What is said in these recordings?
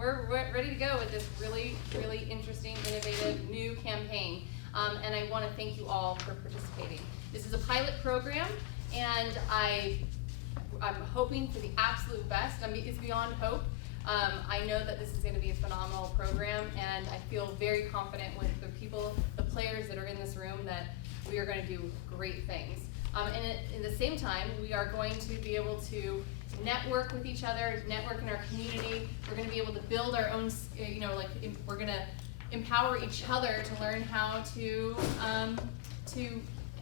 we're ready to go with this really, really interesting, innovative, new campaign. And I want to thank you all for participating. This is a pilot program, and I'm hoping for the absolute best. I mean, it's beyond hope. I know that this is going to be a phenomenal program, and I feel very confident with the people, the players that are in this room, that we are going to do great things. And at the same time, we are going to be able to network with each other, network in our community. We're going to be able to build our own, we're going to empower each other to learn how to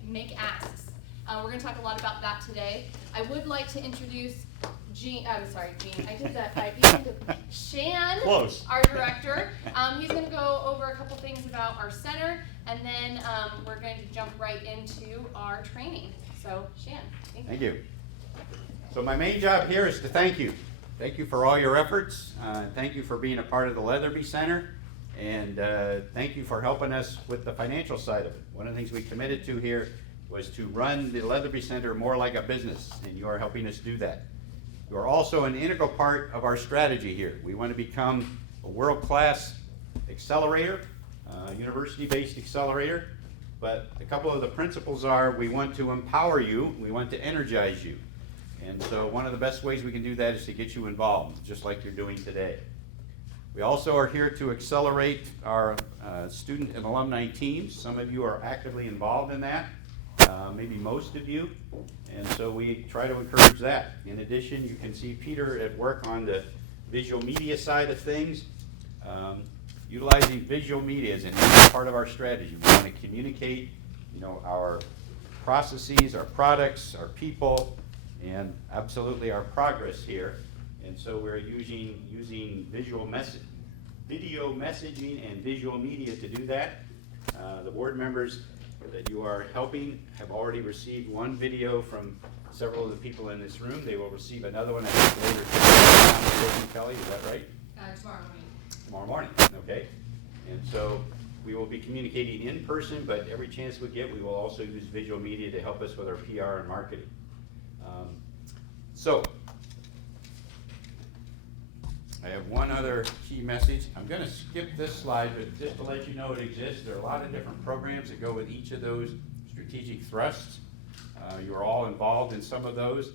make asks. We're going to talk a lot about that today. I would like to introduce Gene. I did that. Shan, close. Our director. He's going to go over a couple things about our center, and then we're going to jump right into our training. So, Shan, Thank you. So my main job here is to thank you. Thank you for all your efforts. Thank you for being a part of the Leatherby Center. And thank you for helping us with the financial side of it. One of the things we committed to here was to run the Leatherby Center more like a business, and you are helping us do that. You are also an integral part of our strategy here. We want to become a world-class accelerator, university-based accelerator, but a couple of the principles are we want to empower you, we want to energize you. And so one of the best ways we can do that is to get you involved, just like you're doing today. We also are here to accelerate our student and alumni teams. Some of you are actively involved in that, maybe most of you, and so we try to encourage that. In addition, you can see Peter at work on the visual media side of things. Utilizing visual media is an important part of our strategy. We want to communicate, our processes, our products, our people, and absolutely our progress here. And so we're using video messaging and visual media to do that. The board members that you are helping have already received one video from several of the people in this room. They will receive another one later today. Kelly, is that right? tomorrow morning. Tomorrow morning, okay. And so we will be communicating in person, but every chance we get, we will also use visual media to help us with our PR and marketing. So I have one other key message. I'm going to skip this slide, but just to let you know it exists. There are a lot of different programs that go with each of those strategic thrusts. You're all involved in some of those,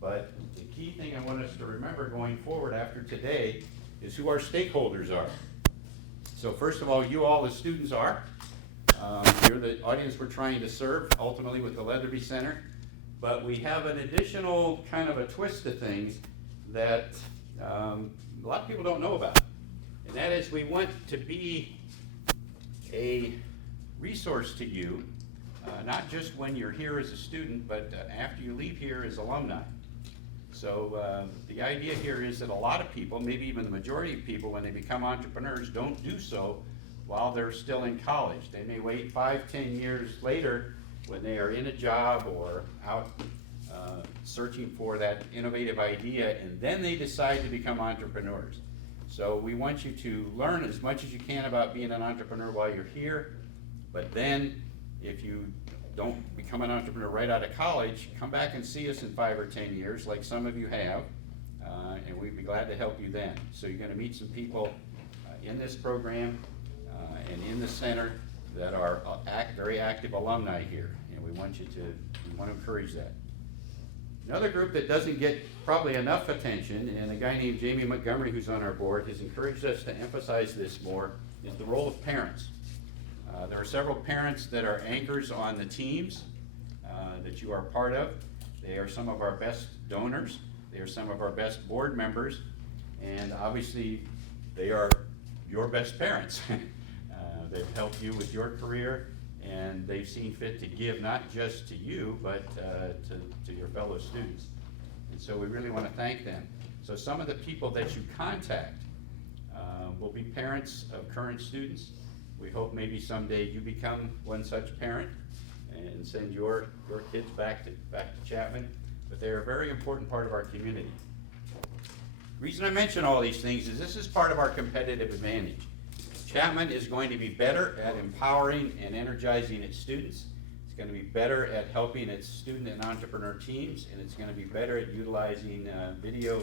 but the key thing I want us to remember going forward after today is who our stakeholders are. So first of all, you all as students are. You're the audience we're trying to serve, ultimately with the Leatherby Center. But we have an additional kind of a twist to things that a lot of people don't know about. And that is we want to be a resource to you, not just when you're here as a student, but after you leave here as alumni. So the idea here is that a lot of people, maybe even the majority of people, when they become entrepreneurs, don't do so while they're still in college. They may wait 5-10 years later when they are in a job or out searching for that innovative idea, and then they decide to become entrepreneurs. So we want you to learn as much as you can about being an entrepreneur while you're here, but then if you don't become an entrepreneur right out of college, come back and see us in 5 or 10 years, like some of you have, and we'd be glad to help you then. So you're going to meet some people in this program and in the center that are very active alumni here, and we want to encourage that. Another group that doesn't get probably enough attention, and a guy named Jamie Montgomery, who's on our board, has encouraged us to emphasize this more, is the role of parents. There are several parents that are anchors on the teams that you are part of. They are some of our best donors. They are some of our best board members, and obviously they are your best parents. They've helped you with your career, and they've seen fit to give not just to you, but to your fellow students. And so we really want to thank them. So some of the people that you contact will be parents of current students. We hope maybe someday you become one such parent and send your kids back to Chapman. But they're a very important part of our community. The reason I mention all these things is this is part of our competitive advantage. Chapman is going to be better at empowering and energizing its students. It's going to be better at helping its student and entrepreneur teams, and it's going to be better at utilizing video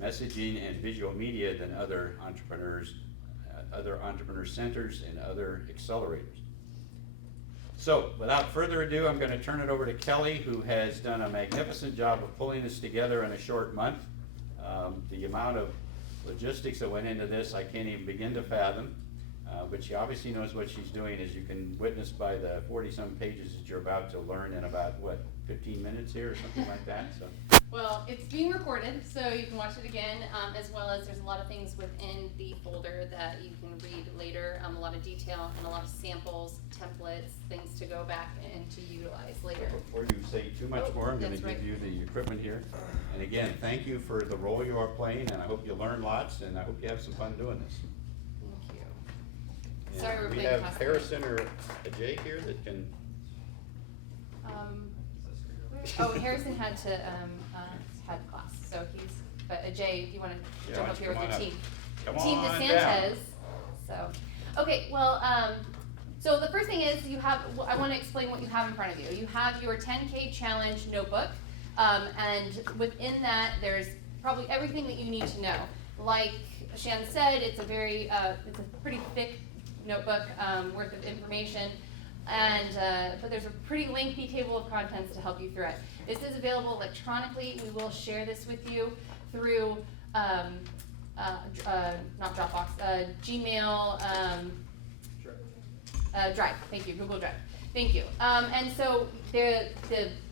messaging and visual media than other entrepreneur centers and other accelerators. So, without further ado, I'm going to turn it over to Kelly, who has done a magnificent job of pulling this together in a short month. The amount of logistics that went into this, I can't even begin to fathom. But she obviously knows what she's doing, as you can witness by the 40-some pages that you're about to learn in about, 15 minutes here or something like that, so. Well, it's being recorded, so you can watch it again, as well as there's a lot of things within the folder that you can read later, a lot of detail and a lot of samples, templates, things to go back and to utilize later. Before you say too much more, I'm gonna That's right. give you the equipment here. And again, thank you for the role you are playing, and I hope you learn lots, and I hope you have some fun doing this. Thank you. And Sorry we're we playing have fast. Harrison or Jay here that can, Harrison had class, so but Jay, if you wanna Yeah, jump why up don't here you with come your on team. come Team on DeSantis, down. so, okay, well, so the first thing is I wanna explain what you have in front of you. You have your 10K challenge notebook, and within that, there's probably everything that you need to know. Like Shan said, it's a pretty thick notebook, worth of information. But there's a pretty lengthy table of contents to help you through it. This is available electronically. We will share this with you through, not Dropbox, Gmail, Drive. Thank you, Google Drive. Thank you. And so the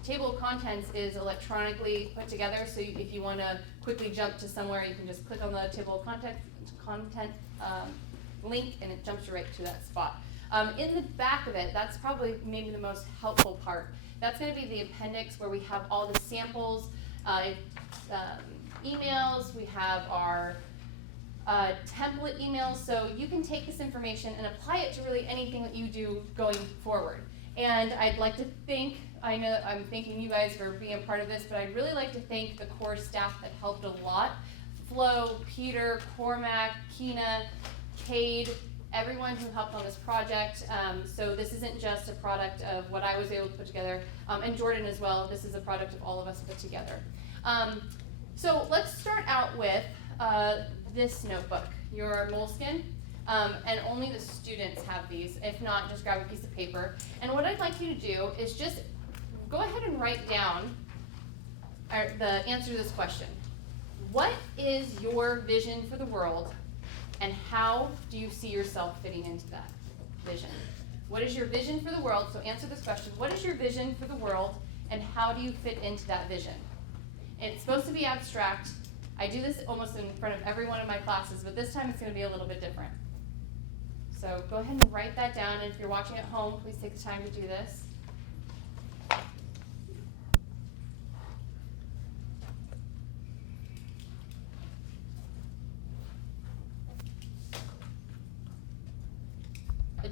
table of contents is electronically put together. So if you want to quickly jump to somewhere, you can just click on the table of content link, and it jumps you right to that spot. In the back of it, that's probably maybe the most helpful part. That's going to be the appendix where we have all the samples, emails, we have our template emails, so you can take this information and apply it to really anything that you do going forward. And I'd like to thank, I know I'm thanking you guys for being a part of this, but I'd really like to thank the core staff that helped a lot. Flo, Peter, Cormac, Keena, Cade, everyone who helped on this project. So this isn't just a product of what I was able to put together, and Jordan as well. This is a product of all of us put together. So let's start out with this notebook, your Moleskine, and only the students have these. If not, just grab a piece of paper. And what I'd like you to do is just go ahead and write down the answer to this question. What is your vision for the world? And how do you see yourself fitting into that vision? What is your vision for the world? So answer this question. What is your vision for the world, and how do you fit into that vision? It's supposed to be abstract. I do this almost in front of every one of my classes, but this time it's going to be a little bit different. So go ahead and write that down, and if you're watching at home, please take the time to do this.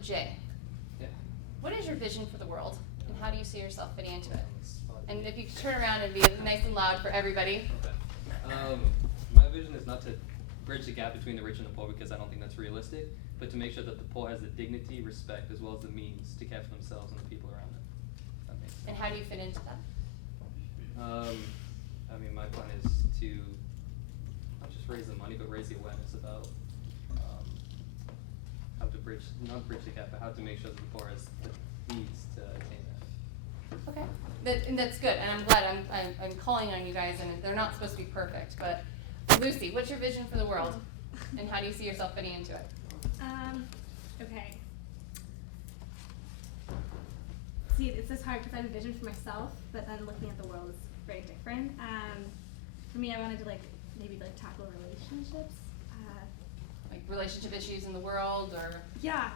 Jay, Yeah. what is your vision for the world, and how do you see yourself fitting into it? And if you could turn around and be nice and loud for everybody. Okay. My vision is not to bridge the gap between the rich and the poor, because I don't think that's realistic, but to make sure that the poor has the dignity, respect, as well as the means to care for themselves and the people around them. That makes sense. And how do you fit into that? My plan is to not just raise the money, but raise the awareness about how to not bridge the gap, but how to make sure that the poor has the needs to attain that. Okay, and that's good, and I'm glad I'm calling on you guys, and they're not supposed to be perfect, but Lucy, what's your vision for the world, and how do you see yourself fitting into it? Okay. See, it's just hard because I have a vision for myself, but then looking at the world is very different. For me, I wanted to maybe tackle relationships. Like relationship issues in the world, or Yeah.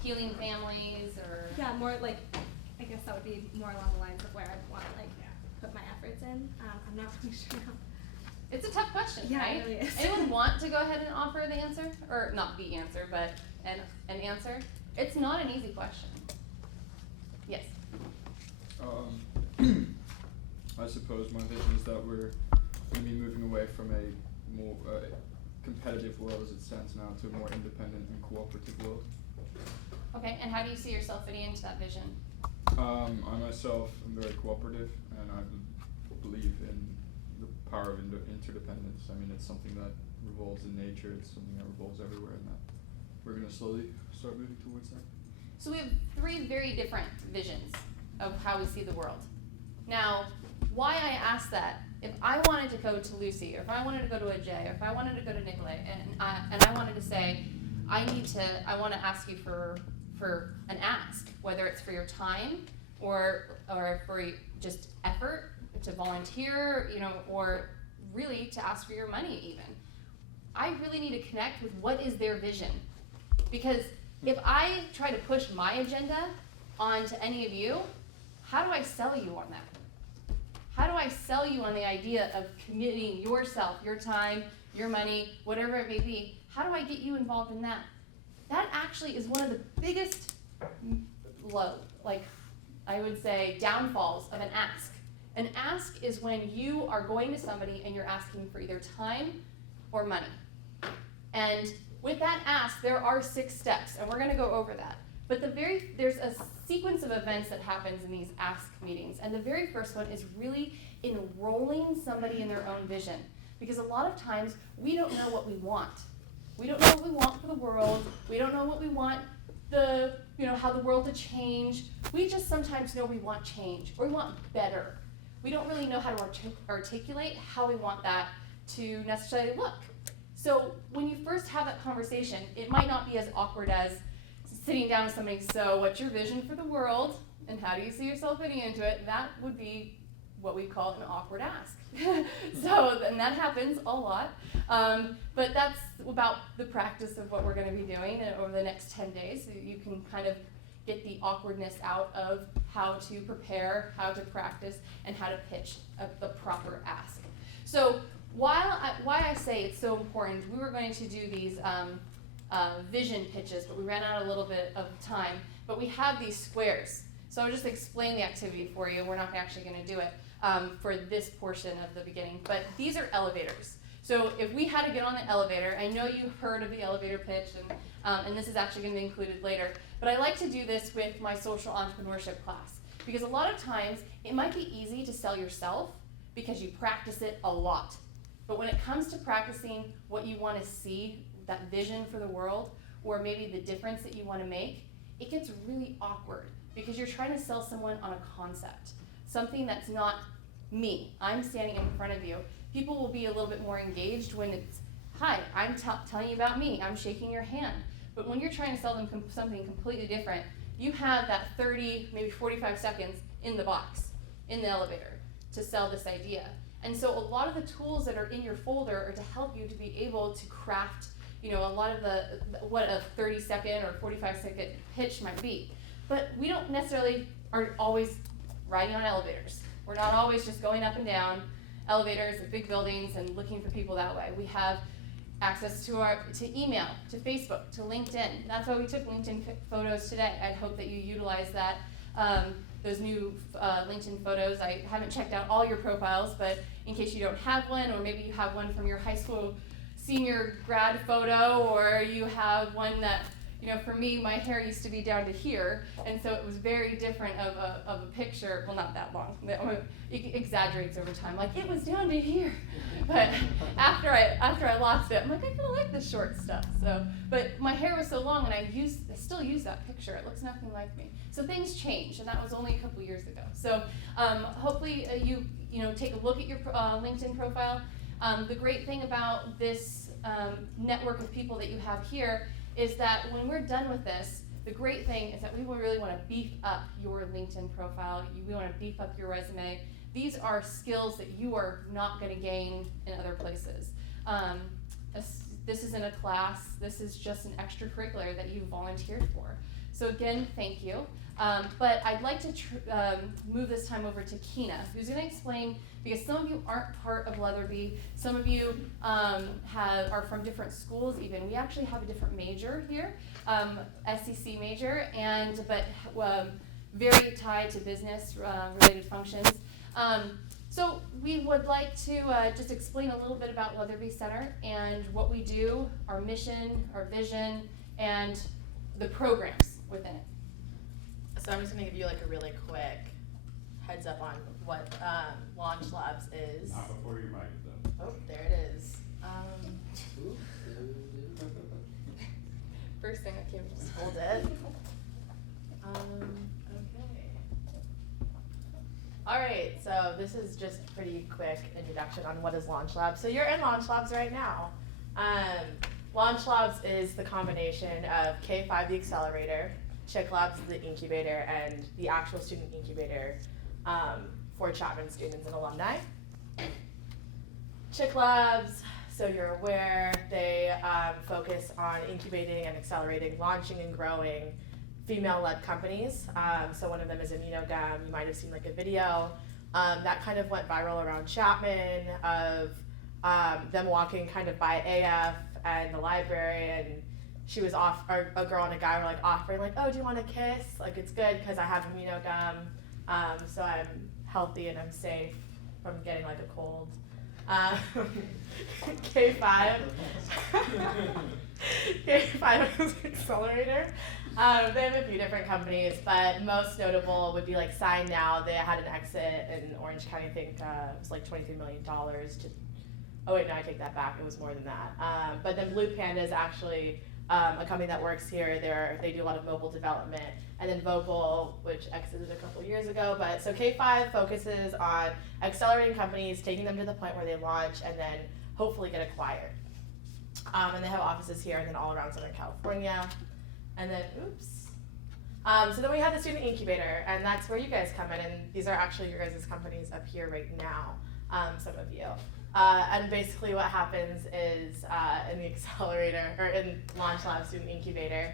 healing families, or Yeah, more I guess that would be more along the lines of where I want to put my efforts in. I'm not really sure how. it's a tough question, Yeah, right? it really is. Anyone want to go ahead and offer the answer, or not the answer, but an answer? It's not an easy question. Yes. I suppose my vision is that we're going to be moving away from a more competitive world as it stands now to a more independent and cooperative world. Okay, and how do you see yourself fitting into that vision? I myself am very cooperative, and I believe in the power of interdependence. I mean, it's something that revolves in nature. It's something that revolves everywhere, and that we're gonna slowly start moving towards that. So we have 3 very different visions of how we see the world. Now, why I ask that, if I wanted to go to Lucy, or if I wanted to go to a Jay, or if I wanted to go to Nicolay, and I wanted to say, I want to ask you for an ask, whether it's for your time or for just effort to volunteer, or really to ask for your money even. I really need to connect with what is their vision. Because if I try to push my agenda onto any of you, how do I sell you on that? How do I sell you on the idea of committing yourself, your time, your money, whatever it may be? How do I get you involved in that? That actually is one of the biggest I would say, downfalls of an ask. An ask is when you are going to somebody and you're asking for either time or money. And with that ask, there are 6 steps, and we're going to go over that. But there's a sequence of events that happens in these ask meetings, and the very first one is really enrolling somebody in their own vision. Because a lot of times, we don't know what we want. We don't know what we want for the world. We don't know what we want how the world to change. We just sometimes know we want change, or we want better. We don't really know how to articulate how we want that to necessarily look. So when you first have that conversation, it might not be as awkward as sitting down with somebody, so what's your vision for the world, and how do you see yourself fitting into it? That would be what we call an awkward ask. And that happens a lot. But that's about the practice of what we're going to be doing over the next 10 days. So you can kind of get the awkwardness out of how to prepare, how to practice, and how to pitch the proper ask. So why I say it's so important, we were going to do these vision pitches, but we ran out a little bit of time. But we have these squares. So I'll just explain the activity for you. We're not actually going to do it for this portion of the beginning. But these are elevators. So if we had to get on the elevator, I know you've heard of the elevator pitch, and this is actually going to be included later. But I like to do this with my social entrepreneurship class. Because a lot of times, it might be easy to sell yourself because you practice it a lot. But when it comes to practicing what you want to see, that vision for the world, or maybe the difference that you want to make, it gets really awkward because you're trying to sell someone on a concept, something that's not me. I'm standing in front of you. People will be a little bit more engaged when it's, hi, I'm telling you about me, I'm shaking your hand. But when you're trying to sell them something completely different, you have that 30, maybe 45 seconds in the box, in the elevator, to sell this idea. And so a lot of the tools that are in your folder are to help you to be able to craft, a lot of what a 30-second or 45-second pitch might be. But we don't necessarily are always riding on elevators. We're not always just going up and down elevators at big buildings and looking for people that way. We have access to email, to Facebook, to LinkedIn. That's why we took LinkedIn photos today. I hope that you utilize that. Those new LinkedIn photos. I haven't checked out all your profiles, but in case you don't have one, or maybe you have one from your high school senior grad photo, or you have one that, for me, my hair used to be down to here, and so it was very different of a picture. Well, not that long. It exaggerates over time. Like, it was down to here. But after I lost it, I'm like, I kind of like the short stuff. So, but my hair was so long, and I still use that picture. It looks nothing like me. So things change, and that was only a couple years ago. So hopefully you take a look at your LinkedIn profile. The great thing about this network of people that you have here is that when we're done with this, the great thing is that we really want to beef up your LinkedIn profile. We want to beef up your resume. These are skills that you are not going to gain in other places. This isn't a class. This is just an extracurricular that you volunteered for. So again, thank you. But I'd like to move this time over to Kina, who's going to explain, because some of you aren't part of Leatherby, some of you are from different schools even. We actually have a different major here, SEC major, but very tied to business related functions. So we would like to just explain a little bit about Leatherby Center and what we do, our mission, our vision, and the programs within it. So I'm just going to give you like a really quick heads up on what Launch Labs is. Not before your mic, though. Oh, there it is. First thing that came to Just mind. hold it. Okay. All right, so this is just a pretty quick introduction on what is Launch Labs. So you're in Launch Labs right now. Launch Labs is the combination of K5, the accelerator, Chick Labs, the incubator, and the actual student incubator for Chapman students and alumni. Chick Labs, so you're aware, they focus on incubating and accelerating, launching and growing female-led companies. So one of them is Immunogum. You might have seen like a video that kind of went viral around Chapman of them walking kind of by AF and the library, and she was off, or a girl and a guy were like offering like, oh, do you want a kiss? Like, it's good because I have Immunogum, so I'm healthy and I'm safe from getting like a cold. K5. K5 is Accelerator. They have a few different companies, but most notable would be like Sign Now. They had an exit in Orange County, I think it was like $23 million to, oh wait, no, I take that back, it was more than that. But then Blue Panda is actually a company that works here. They do a lot of mobile development. And then Vocal, which exited a couple years ago. But so K5 focuses on accelerating companies, taking them to the point where they launch and then hopefully get acquired. And they have offices here and then all around Southern California. And then, so then we have the student incubator, and that's where you guys come in. And these are actually your guys' companies up here right now, some of you. And basically what happens is in the accelerator, or in Launch Lab Student Incubator,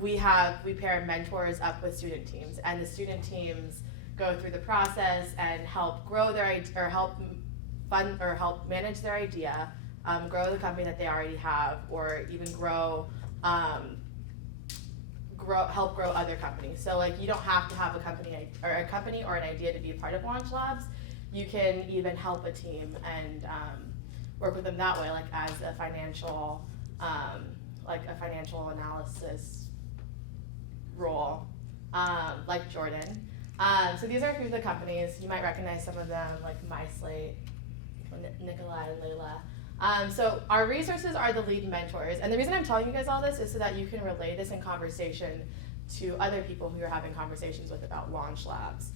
we pair mentors up with student teams, and the student teams go through the process and help grow their or help fund or help manage their idea, grow the company that they already have, or even help grow other companies. So like you don't have to have a company or an idea to be a part of Launch Labs. You can even help a team and work with them that way, like as a financial analysis role, like Jordan. So these are a few of the companies. You might recognize some of them, like MySlate, Nikolai, and Layla. So our resources are the lead mentors. And the reason I'm telling you guys all this is so that you can relay this in conversation to other people who you're having conversations with about Launch Labs.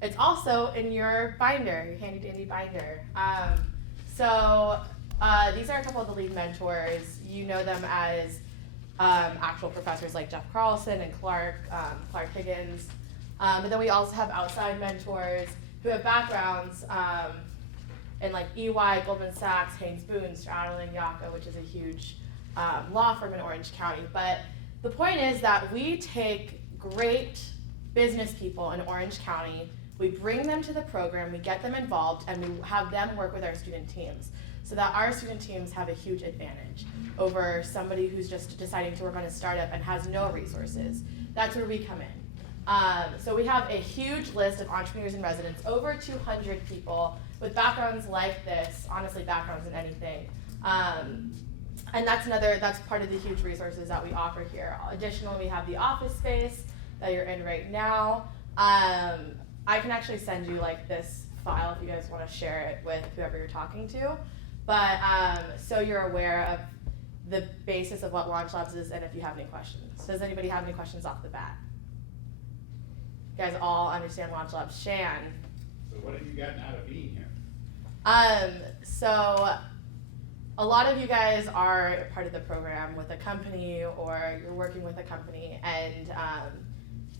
It's also in your binder, your handy dandy binder. These are a couple of the lead mentors. You know them as actual professors like Jeff Carlson and Clark Higgins. But then we also have outside mentors who have backgrounds in like EY, Goldman Sachs, Haynes Boone, Stradling, Yaka, which is a huge law firm in Orange County. But the point is that we take great business people in Orange County, we bring them to the program, we get them involved, and we have them work with our student teams so that our student teams have a huge advantage over somebody who's just deciding to work on a startup and has no resources. That's where we come in. So we have a huge list of entrepreneurs in residence, over 200 people with backgrounds like this, honestly backgrounds in anything. And that's part of the huge resources that we offer here. Additionally, we have the office space that you're in right now. I can actually send you like this file if you guys want to share it with whoever you're talking to. But so you're aware of the basis of what Launch Labs is and if you have any questions. Does anybody have any questions off the bat? You guys all understand Launch Labs. Shan? So what have you gotten out of being here? So a lot of you guys are part of the program with a company or you're working with a company, and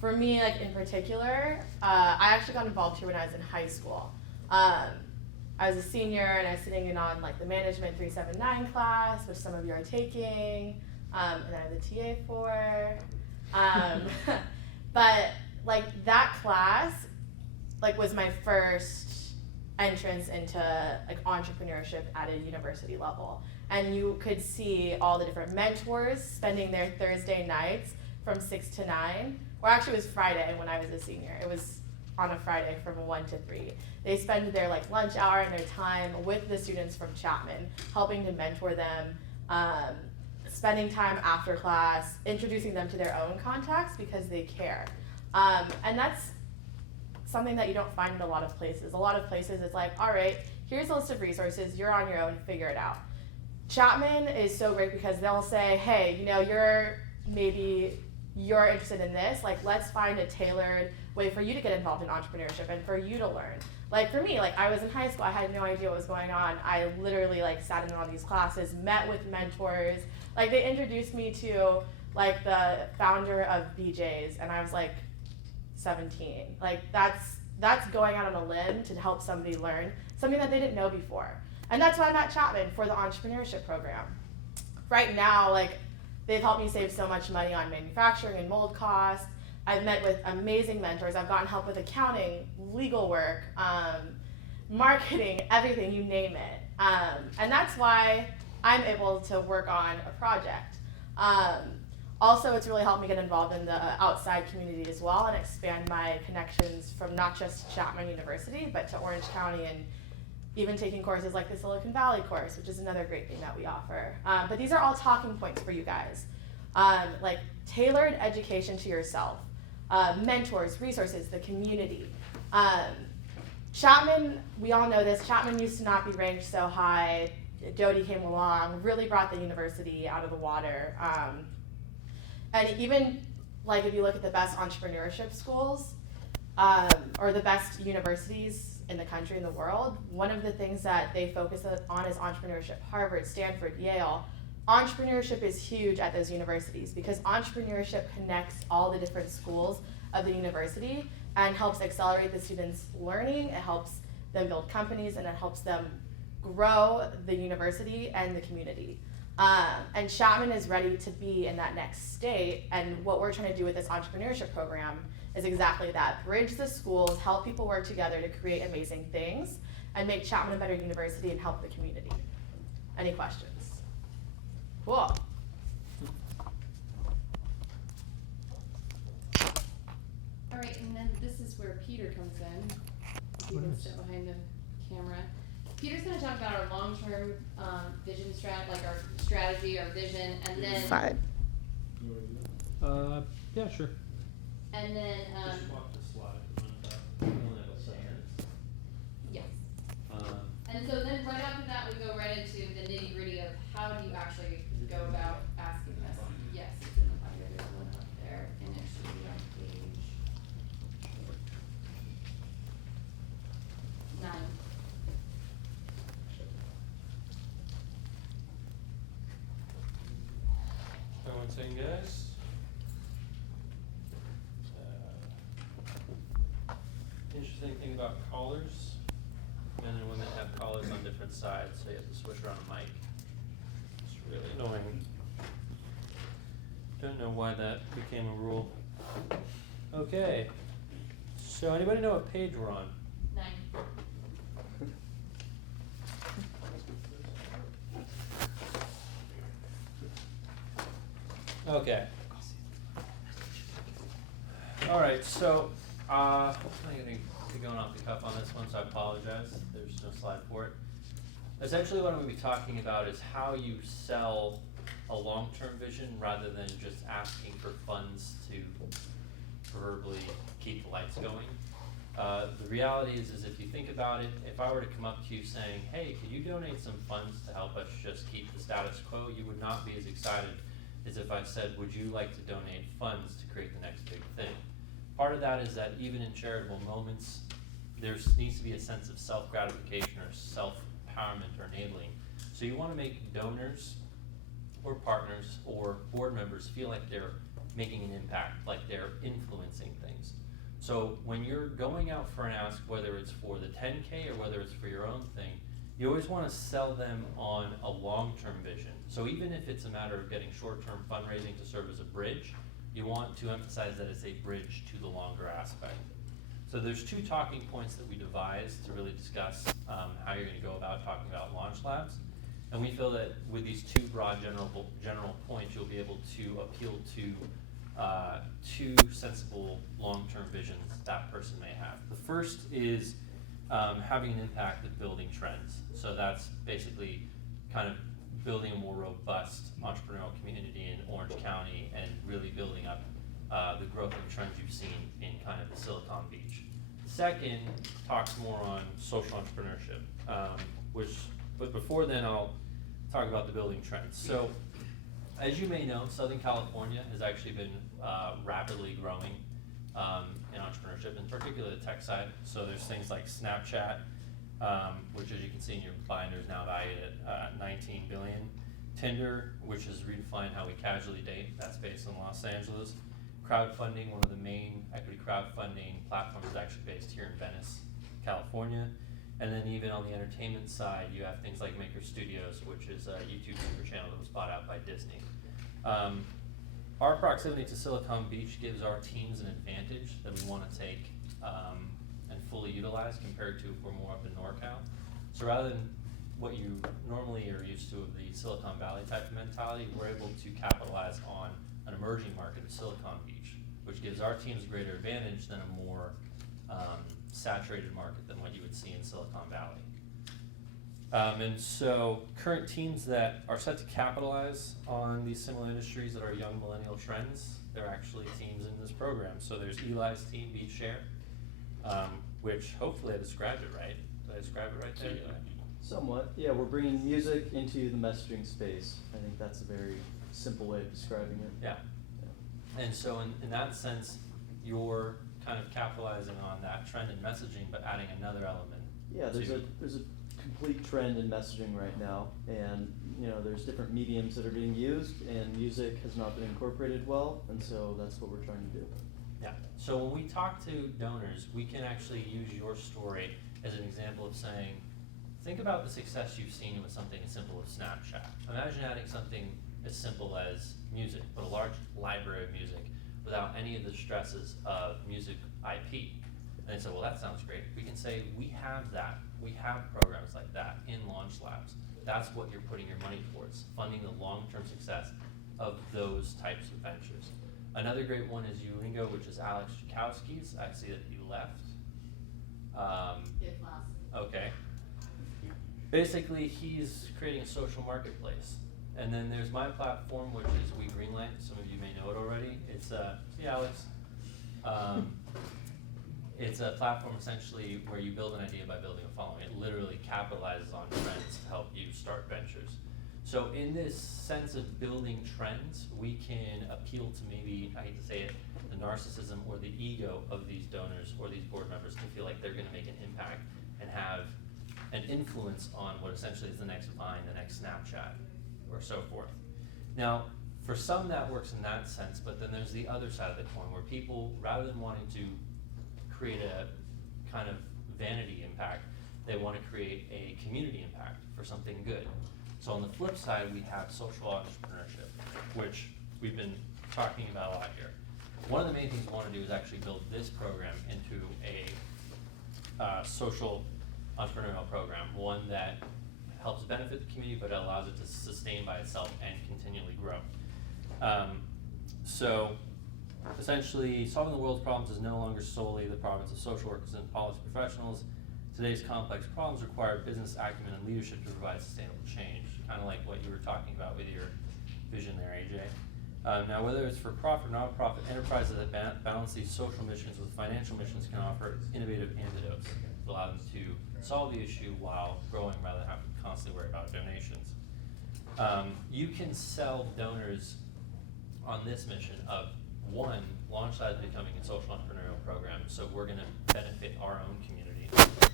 for me, like in particular, I actually got involved here when I was in high school. I was a senior and I was sitting in on like the Management 379 class, which some of you are taking, and I'm the TA for. But like that class, like was my first entrance into like entrepreneurship at a university level. And you could see all the different mentors spending their Thursday nights from 6 to 9. Or actually it was Friday when I was a senior. It was on a Friday from 1 to 3. They spend their like lunch hour and their time with the students from Chapman, helping to mentor them, spending time after class, introducing them to their own contacts because they care. And that's something that you don't find in a lot of places. A lot of places it's like, all right, here's a list of resources, you're on your own, figure it out. Chapman is so great because they'll say, hey, you know, you're interested in this, like let's find a tailored way for you to get involved in entrepreneurship and for you to learn. Like for me, like I was in high school, I had no idea what was going on. I literally like sat in on these classes, met with mentors. Like they introduced me to like the founder of BJ's and I was like 17. Like that's going out on a limb to help somebody learn something that they didn't know before. And that's why I'm at Chapman for the entrepreneurship program. Right now, like they've helped me save so much money on manufacturing and mold costs. I've met with amazing mentors. I've gotten help with accounting, legal work, marketing, everything, you name it. And that's why I'm able to work on a project. Also, it's really helped me get involved in the outside community as well and expand my connections from not just Chapman University, but to Orange County and even taking courses like the Silicon Valley course, which is another great thing that we offer. But these are all talking points for you guys. Like tailored education to yourself, mentors, resources, the community. Chapman, we all know this, Chapman used to not be ranked so high. Doty came along, really brought the university out of the water. And even like if you look at the best entrepreneurship schools, or the best universities in the country, in the world, one of the things that they focus on is entrepreneurship. Harvard, Stanford, Yale. Entrepreneurship is huge at those universities because entrepreneurship connects all the different schools of the university and helps accelerate the students' learning, it helps them build companies, and it helps them grow the university and the community. And Chapman is ready to be in that next state, and what we're trying to do with this entrepreneurship program is exactly that. Bridge the schools, help people work together to create amazing things, and make Chapman a better university and help the community. Any questions? Cool. All right, and then this is where Peter comes in. If you can step behind the camera. Peter's gonna talk about our long-term vision like our strategy, our vision, and then Yeah, sure. and then Swap the slide. Only have 7 minutes. yes. And so then right after that, we go right into the nitty-gritty of how do you actually go about asking this. Yes, it's in the bio. There's one up there, and it should be on page 9. One second, guys. Interesting thing about collars. Men and women have collars on different sides, so you have to switch around a mic. It's really annoying. Don't know why that became a rule. Okay. So anybody know what page we're on? 9. Okay. All right, so I'm going to be going off the cuff on this one, so I apologize. There's no slide for it. Essentially, what I'm going to be talking about is how you sell a long-term vision rather than just asking for funds to proverbially keep the lights going. The reality is if you think about it, if I were to come up to you saying, hey, could you donate some funds to help us just keep the status quo, you would not be as excited as if I said, would you like to donate funds to create the next big thing? Part of that is that even in charitable moments, there needs to be a sense of self-gratification or self-empowerment or enabling. So you want to make donors or partners or board members feel like they're making an impact, like they're influencing things. So when you're going out for an ask, whether it's for the 10K or whether it's for your own thing, you always want to sell them on a long-term vision. So even if it's a matter of getting short-term fundraising to serve as a bridge, you want to emphasize that it's a bridge to the longer aspect. So there's 2 talking points that we devised to really discuss how you're going to go about talking about Launch Labs. And we feel that with these 2 broad general points, you'll be able to appeal to 2 sensible long-term visions that person may have. The first is having an impact of building trends. So that's basically kind of building a more robust entrepreneurial community in Orange County and really building up the growth and trends you've seen in kind of the Silicon Beach. Second talks more on social entrepreneurship, but before then I'll talk about the building trends. So as you may know, Southern California has actually been rapidly growing in entrepreneurship, in particular the tech side. So there's things like Snapchat, which as you can see in your binder is now valued at 19 billion. Tinder, which has redefined how we casually date, that's based in Los Angeles. Crowdfunding, one of the main equity crowdfunding platforms, is actually based here in Venice, California. And then even on the entertainment side, you have things like Maker Studios, which is a YouTube super channel that was bought out by Disney. Our proximity to Silicon Beach gives our teams an advantage that we want to take and fully utilize compared to if we're more up in NorCal. So rather than what you normally are used to of the Silicon Valley type of mentality, we're able to capitalize on an emerging market of Silicon Beach, which gives our teams a greater advantage than a more saturated market than what you would see in Silicon Valley. And so current teams that are set to capitalize on these similar industries that are young millennial trends, they're actually teams in this program. So there's Eli's team, BeatShare, which hopefully I described it right. Did I describe it right there, Eli? Somewhat, yeah. We're bringing music into the messaging space. I think that's a very simple way of describing it. Yeah. And so in that sense, you're kind of capitalizing on that trend in messaging, but adding another element. Yeah, there's a complete trend in messaging right now, and there's different mediums that are being used, and music has not been incorporated well, and so that's what we're trying to do. Yeah. So when we talk to donors, we can actually use your story as an example of saying, think about the success you've seen with something as simple as Snapchat. Imagine adding something as simple as music, but a large library of music without any of the stresses of music IP. And they say, well, that sounds great. We can say, we have that. We have programs like that in Launch Labs. That's what you're putting your money towards, funding the long-term success of those types of ventures. Another great one is Ulingo, which is Alex Joukowski's. I see that he left. Okay. Basically, he's creating a social marketplace. And then there's my platform, which is We Greenlight. Some of you may know it already. It's see Alex. It's a platform essentially where you build an idea by building a following. It literally capitalizes on trends to help you start ventures. So in this sense of building trends, we can appeal to maybe, I hate to say it, the narcissism or the ego of these donors or these board members to feel like they're going to make an impact and have an influence on what essentially is the next Vine, the next Snapchat, or so forth. Now, for some that works in that sense, but then there's the other side of the coin where people, rather than wanting to create a kind of vanity impact, they want to create a community impact for something good. So on the flip side, we have social entrepreneurship, which we've been talking about a lot here. One of the main things we want to do is actually build this program into a social entrepreneurial program, one that helps benefit the community, but allows it to sustain by itself and continually grow. So essentially, solving the world's problems is no longer solely the province of social workers and policy professionals. Today's complex problems require business acumen and leadership to provide sustainable change, kind of like what you were talking about with your vision there, AJ. Now, whether it's for profit or non-profit, enterprises that balance these social missions with financial missions can offer innovative antidotes that allow them to solve the issue while growing rather than having to constantly worry about donations. You can sell donors on this mission of, one, Launchpad is becoming a social entrepreneurial program, so we're going to benefit our own community.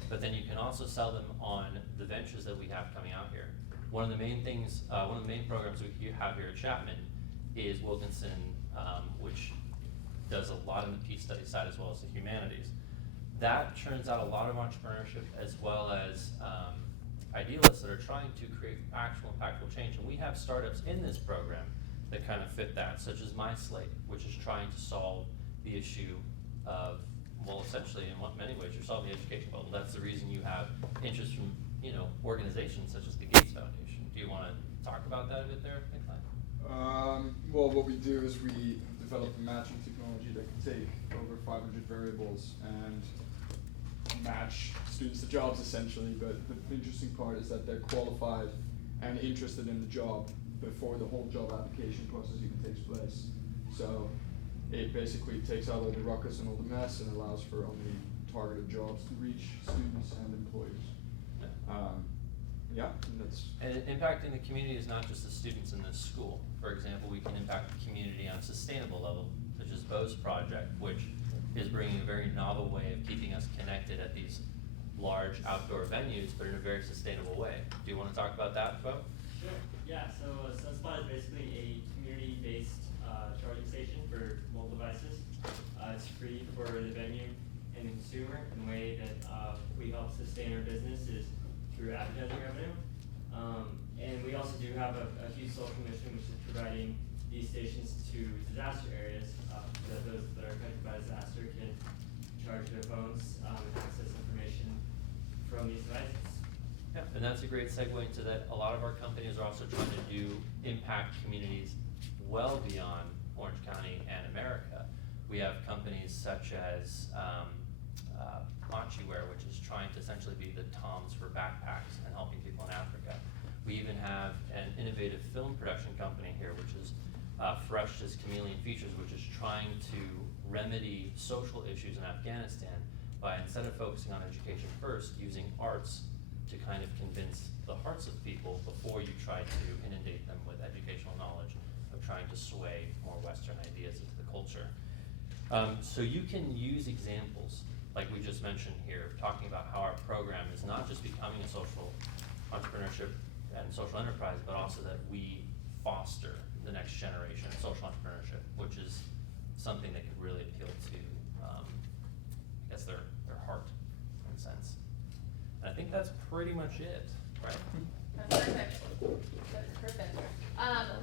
But then you can also sell them on the ventures that we have coming out here. One of the main things, one of the main programs we have here at Chapman is Wilkinson, which does a lot of the peace study side as well as the humanities. That churns out a lot of entrepreneurship as well as idealists that are trying to create actual impactful change. And we have startups in this program that kind of fit that, such as MySlate, which is trying to solve the issue of, well, essentially in many ways you're solving the education problem. That's the reason you have interest from organizations such as the Gates Foundation. Do you want to talk about that a bit there, Nikolai? Well, what we do is we develop a matching technology that can take over 500 variables and match students to jobs essentially, but the interesting part is that they're qualified and interested in the job before the whole job application process even takes place. So it basically takes out all the ruckus and all the mess and allows for only targeted jobs to reach students and employers. Yeah, and that's And impacting the community is not just the students in this school. For example, we can impact the community on a sustainable level, such as Bo's project, which is bringing a very novel way of keeping us connected at these large outdoor venues, but in a very sustainable way. Do you want to talk about that, Bo? Sure. Yeah. So Sunspot is basically a community-based charging station for mobile devices. It's free for the venue and the consumer. And the way that we help sustain our business is through advertising revenue. And we also do have a huge social mission, which is providing these stations to disaster areas, so that those that are affected by disaster can charge their phones and access information from these devices. Yeah, and that's a great segue into that. A lot of our companies are also trying to do impact communities well beyond Orange County and America. We have companies such as Machiware, which is trying to essentially be the Toms for backpacks and helping people in Africa. We even have an innovative film production company here, which is Fresh as Chameleon Features, which is trying to remedy social issues in Afghanistan by, instead of focusing on education first, using arts to kind of convince the hearts of people before you try to inundate them with educational knowledge of trying to sway more Western ideas into the culture. So you can use examples, like we just mentioned here, talking about how our program is not just becoming a social entrepreneurship and social enterprise, but also that we foster the next generation of social entrepreneurship, which is something that could really appeal to, I guess, their heart, in a sense. And I think that's pretty much it, right? That's perfect. That's perfect.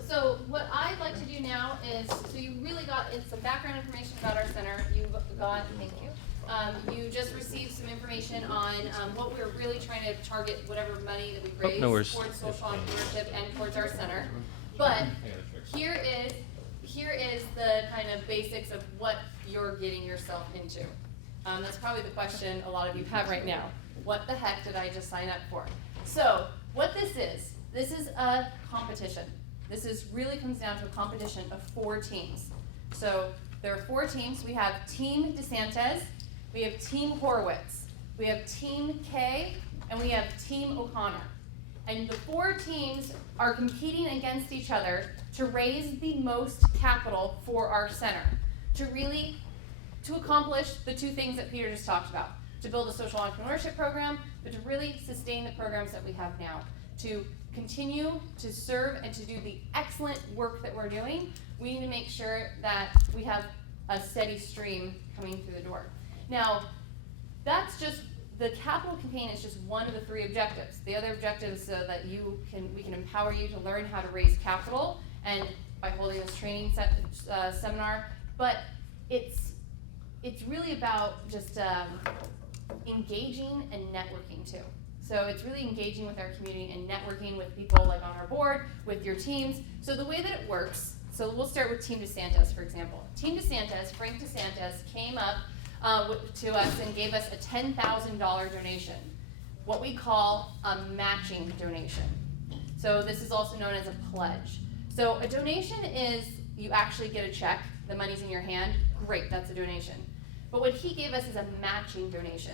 So what I'd like to do now is, so you really got in some background information about our center. You got, thank you. You just received some information on what we're really trying to target, whatever money that we raise towards social entrepreneurship and towards our center. But here is the kind of basics of what you're getting yourself into. That's probably the question a lot of you have right now. What the heck did I just sign up for? So what this is a competition. This really comes down to a competition of 4 teams. So there are 4 teams. We have Team DeSantis, we have Team Horowitz, we have Team K, and we have Team O'Connor. And the 4 teams are competing against each other to raise the most capital for our center, to accomplish the 2 things that Peter just talked about, to build a social entrepreneurship program, but to really sustain the programs that we have now, to continue to serve and to do the excellent work that we're doing. We need to make sure that we have a steady stream coming through the door. Now, that's just, the capital campaign is just one of the 3 objectives. The other objective is so that we can empower you to learn how to raise capital, and by holding this training seminar, but it's really about just engaging and networking too. So it's really engaging with our community and networking with people like on our board, with your teams. So the way that it works, so we'll start with Team DeSantis, for example. Team DeSantis, Frank DeSantis, came up to us and gave us a $10,000 donation, what we call a matching donation. So this is also known as a pledge. So a donation is, you actually get a check, the money's in your hand, great, that's a donation. But what he gave us is a matching donation.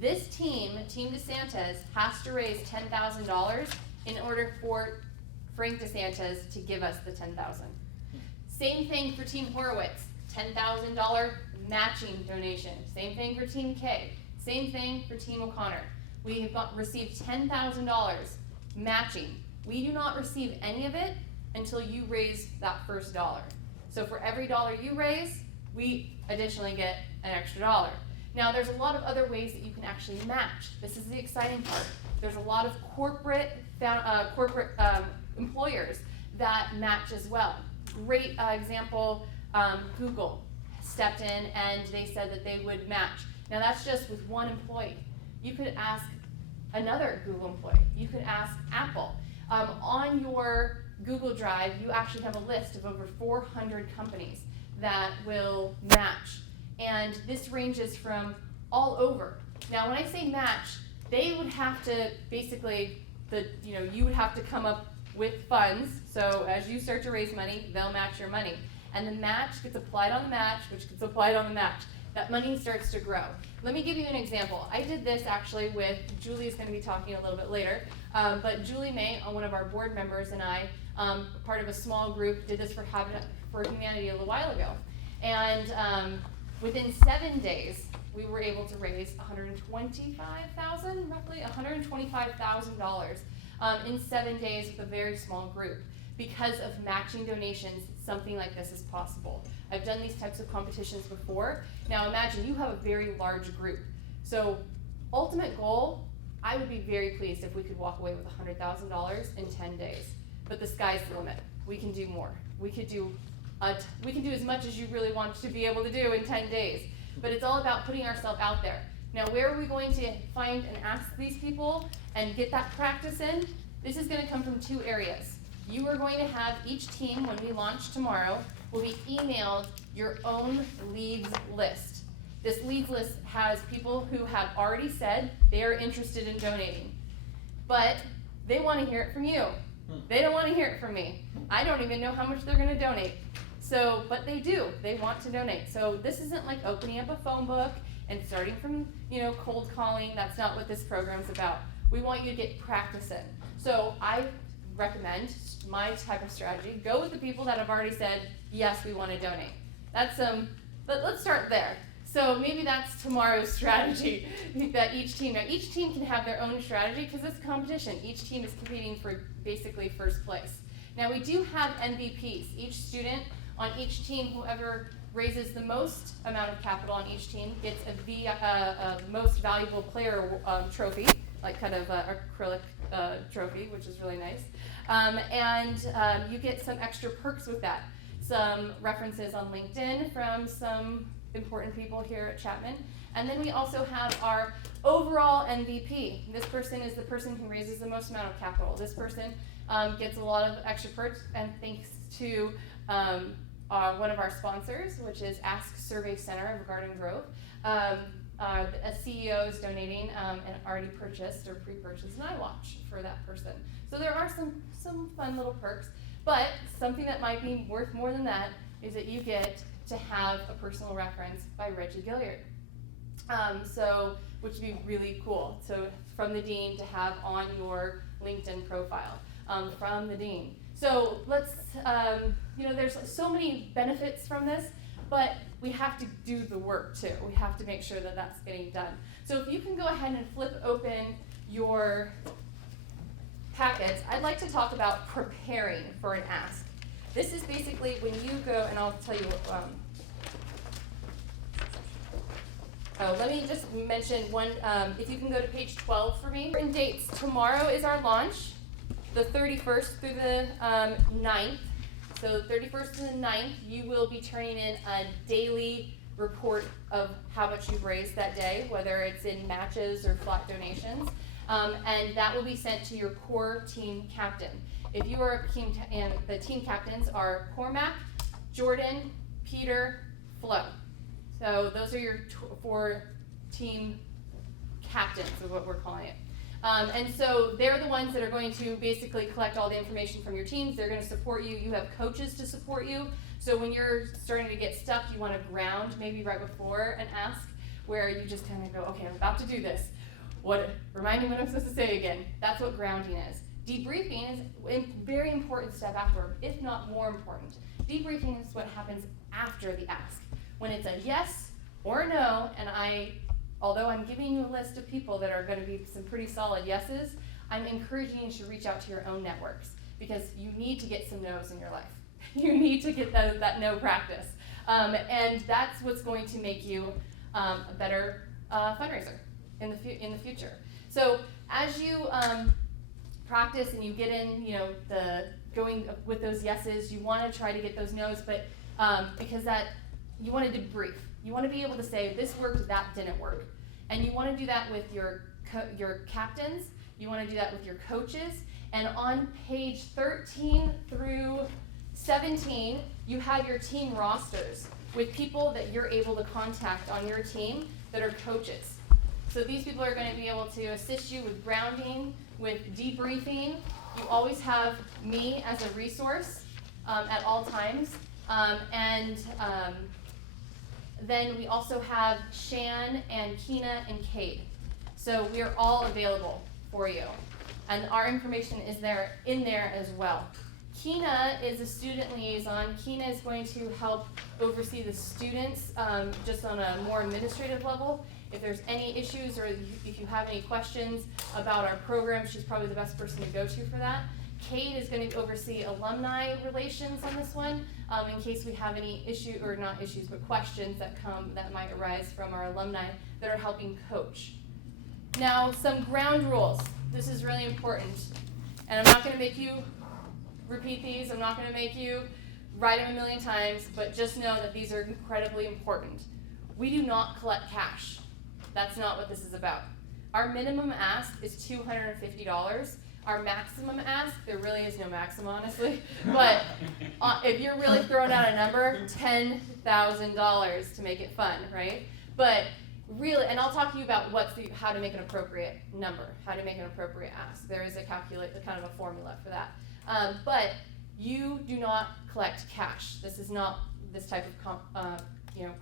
This team, Team DeSantis, has to raise $10,000 in order for Frank DeSantis to give us the $10,000. Same thing for Team Horowitz, $10,000 matching donation. Same thing for Team K. Same thing for Team O'Connor. We have received $10,000 matching. We do not receive any of it until you raise that first dollar. So for every dollar you raise, we additionally get an extra dollar. Now there's a lot of other ways that you can actually match. This is the exciting part. There's a lot of corporate employers that match as well. Great example, Google stepped in and they said that they would match. Now that's just with one employee. You could ask another Google employee. You could ask Apple. On your Google Drive, you actually have a list of over 400 companies that will match. And this ranges from all over. Now when I say match, they would have to basically, you would have to come up with funds. So as you start to raise money, they'll match your money. And the match gets applied on the match, which gets applied on the match. That money starts to grow. Let me give you an example. I did this actually with, Julie is going to be talking a little bit later, but Julie May, one of our board members, and I, part of a small group, did this for Habitat for Humanity a little while ago. And within 7 days, we were able to raise $125,000, roughly $125,000 in 7 days with a very small group. Because of matching donations, something like this is possible. I've done these types of competitions before. Now imagine you have a very large group. So ultimate goal, I would be very pleased if we could walk away with $100,000 in 10 days. But the sky's the limit. We can do more. We can do as much as you really want to be able to do in 10 days. But it's all about putting ourselves out there. Now where are we going to find and ask these people and get that practice in? This is going to come from 2 areas. You are going to have each team, when we launch tomorrow, will be emailed your own leads list. This leads list has people who have already said they are interested in donating, but they want to hear it from you. They don't want to hear it from me. I don't even know how much they're going to donate. So, but they do. They want to donate. So this isn't like opening up a phone book and starting from, cold calling. That's not what this program's about. We want you to get practice in. So I recommend my type of strategy. Go with the people that have already said, yes, we want to donate. That's but let's start there. So maybe that's tomorrow's strategy that each team can have their own strategy because it's competition. Each team is competing for basically first place. Now we do have MVPs. Each student on each team, whoever raises the most amount of capital on each team gets a most valuable player trophy, like kind of acrylic trophy, which is really nice. And you get some extra perks with that. Some references on LinkedIn from some important people here at Chapman. And then we also have our overall MVP. This person is the person who raises the most amount of capital. This person gets a lot of extra perks, and thanks to one of our sponsors, which is Ask Survey Center of Garden Grove. A CEO is donating and already purchased or pre-purchased an iWatch for that person. So there are some fun little perks, but something that might be worth more than that is that you get to have a personal reference by Reggie Gilliard. Which would be really cool. So from the dean to have on your LinkedIn profile from the dean. So let's, there's so many benefits from this, but we have to do the work too. We have to make sure that that's getting done. So if you can go ahead and flip open your packets, I'd like to talk about preparing for an ask. This is basically when you go, and I'll tell you let me just mention one, if you can go to page 12 for me. Important dates. Tomorrow is our launch, the 31st through the 9th. So the 31st to the 9th, you will be turning in a daily report of how much you've raised that day, whether it's in matches or flat donations. And that will be sent to your core team captain. If you are a team, and the team captains are Cormac, Jordan, Peter, Flo. So those are your 4 team captains is what we're calling it. And so they're the ones that are going to basically collect all the information from your teams. They're going to support you. You have coaches to support you. So when you're starting to get stuck, you want to ground maybe right before an ask where you just kind of go, okay, I'm about to do this. Remind me what I'm supposed to say again. That's what grounding is. Debriefing is a very important step afterward, if not more important. Debriefing is what happens after the ask. When it's a yes or a no, and although I'm giving you a list of people that are going to be some pretty solid yeses, I'm encouraging you to reach out to your own networks because you need to get some no's in your life. You need to get that no practice. And that's what's going to make you a better fundraiser in the future. So as you practice and you get in, the going with those yeses, you want to try to get those no's, but because you want to debrief. You want to be able to say, this worked, that didn't work. And you want to do that with your captains. You want to do that with your coaches. And on page 13 through 17, you have your team rosters with people that you're able to contact on your team that are coaches. So these people are going to be able to assist you with grounding, with debriefing. You always have me as a resource at all times. Then we also have Shan and Kina and Cade. So we are all available for you. And our information is in there as well. Kina is a student liaison. Kina is going to help oversee the students just on a more administrative level. If there's any issues or if you have any questions about our program, she's probably the best person to go to for that. Cade is going to oversee alumni relations on this one, in case we have any issue, or not issues, but questions that might arise from our alumni that are helping coach. Now, some ground rules. This is really important. And I'm not going to make you repeat these. I'm not going to make you write them a million times, but just know that these are incredibly important. We do not collect cash. That's not what this is about. Our minimum ask is $250. Our maximum ask, there really is no maximum, honestly, but if you're really throwing out a number, $10,000 to make it fun, right? But really, and I'll talk to you about how to make an appropriate number, how to make an appropriate ask. There is a kind of a formula for that. But you do not collect cash. This is not this type of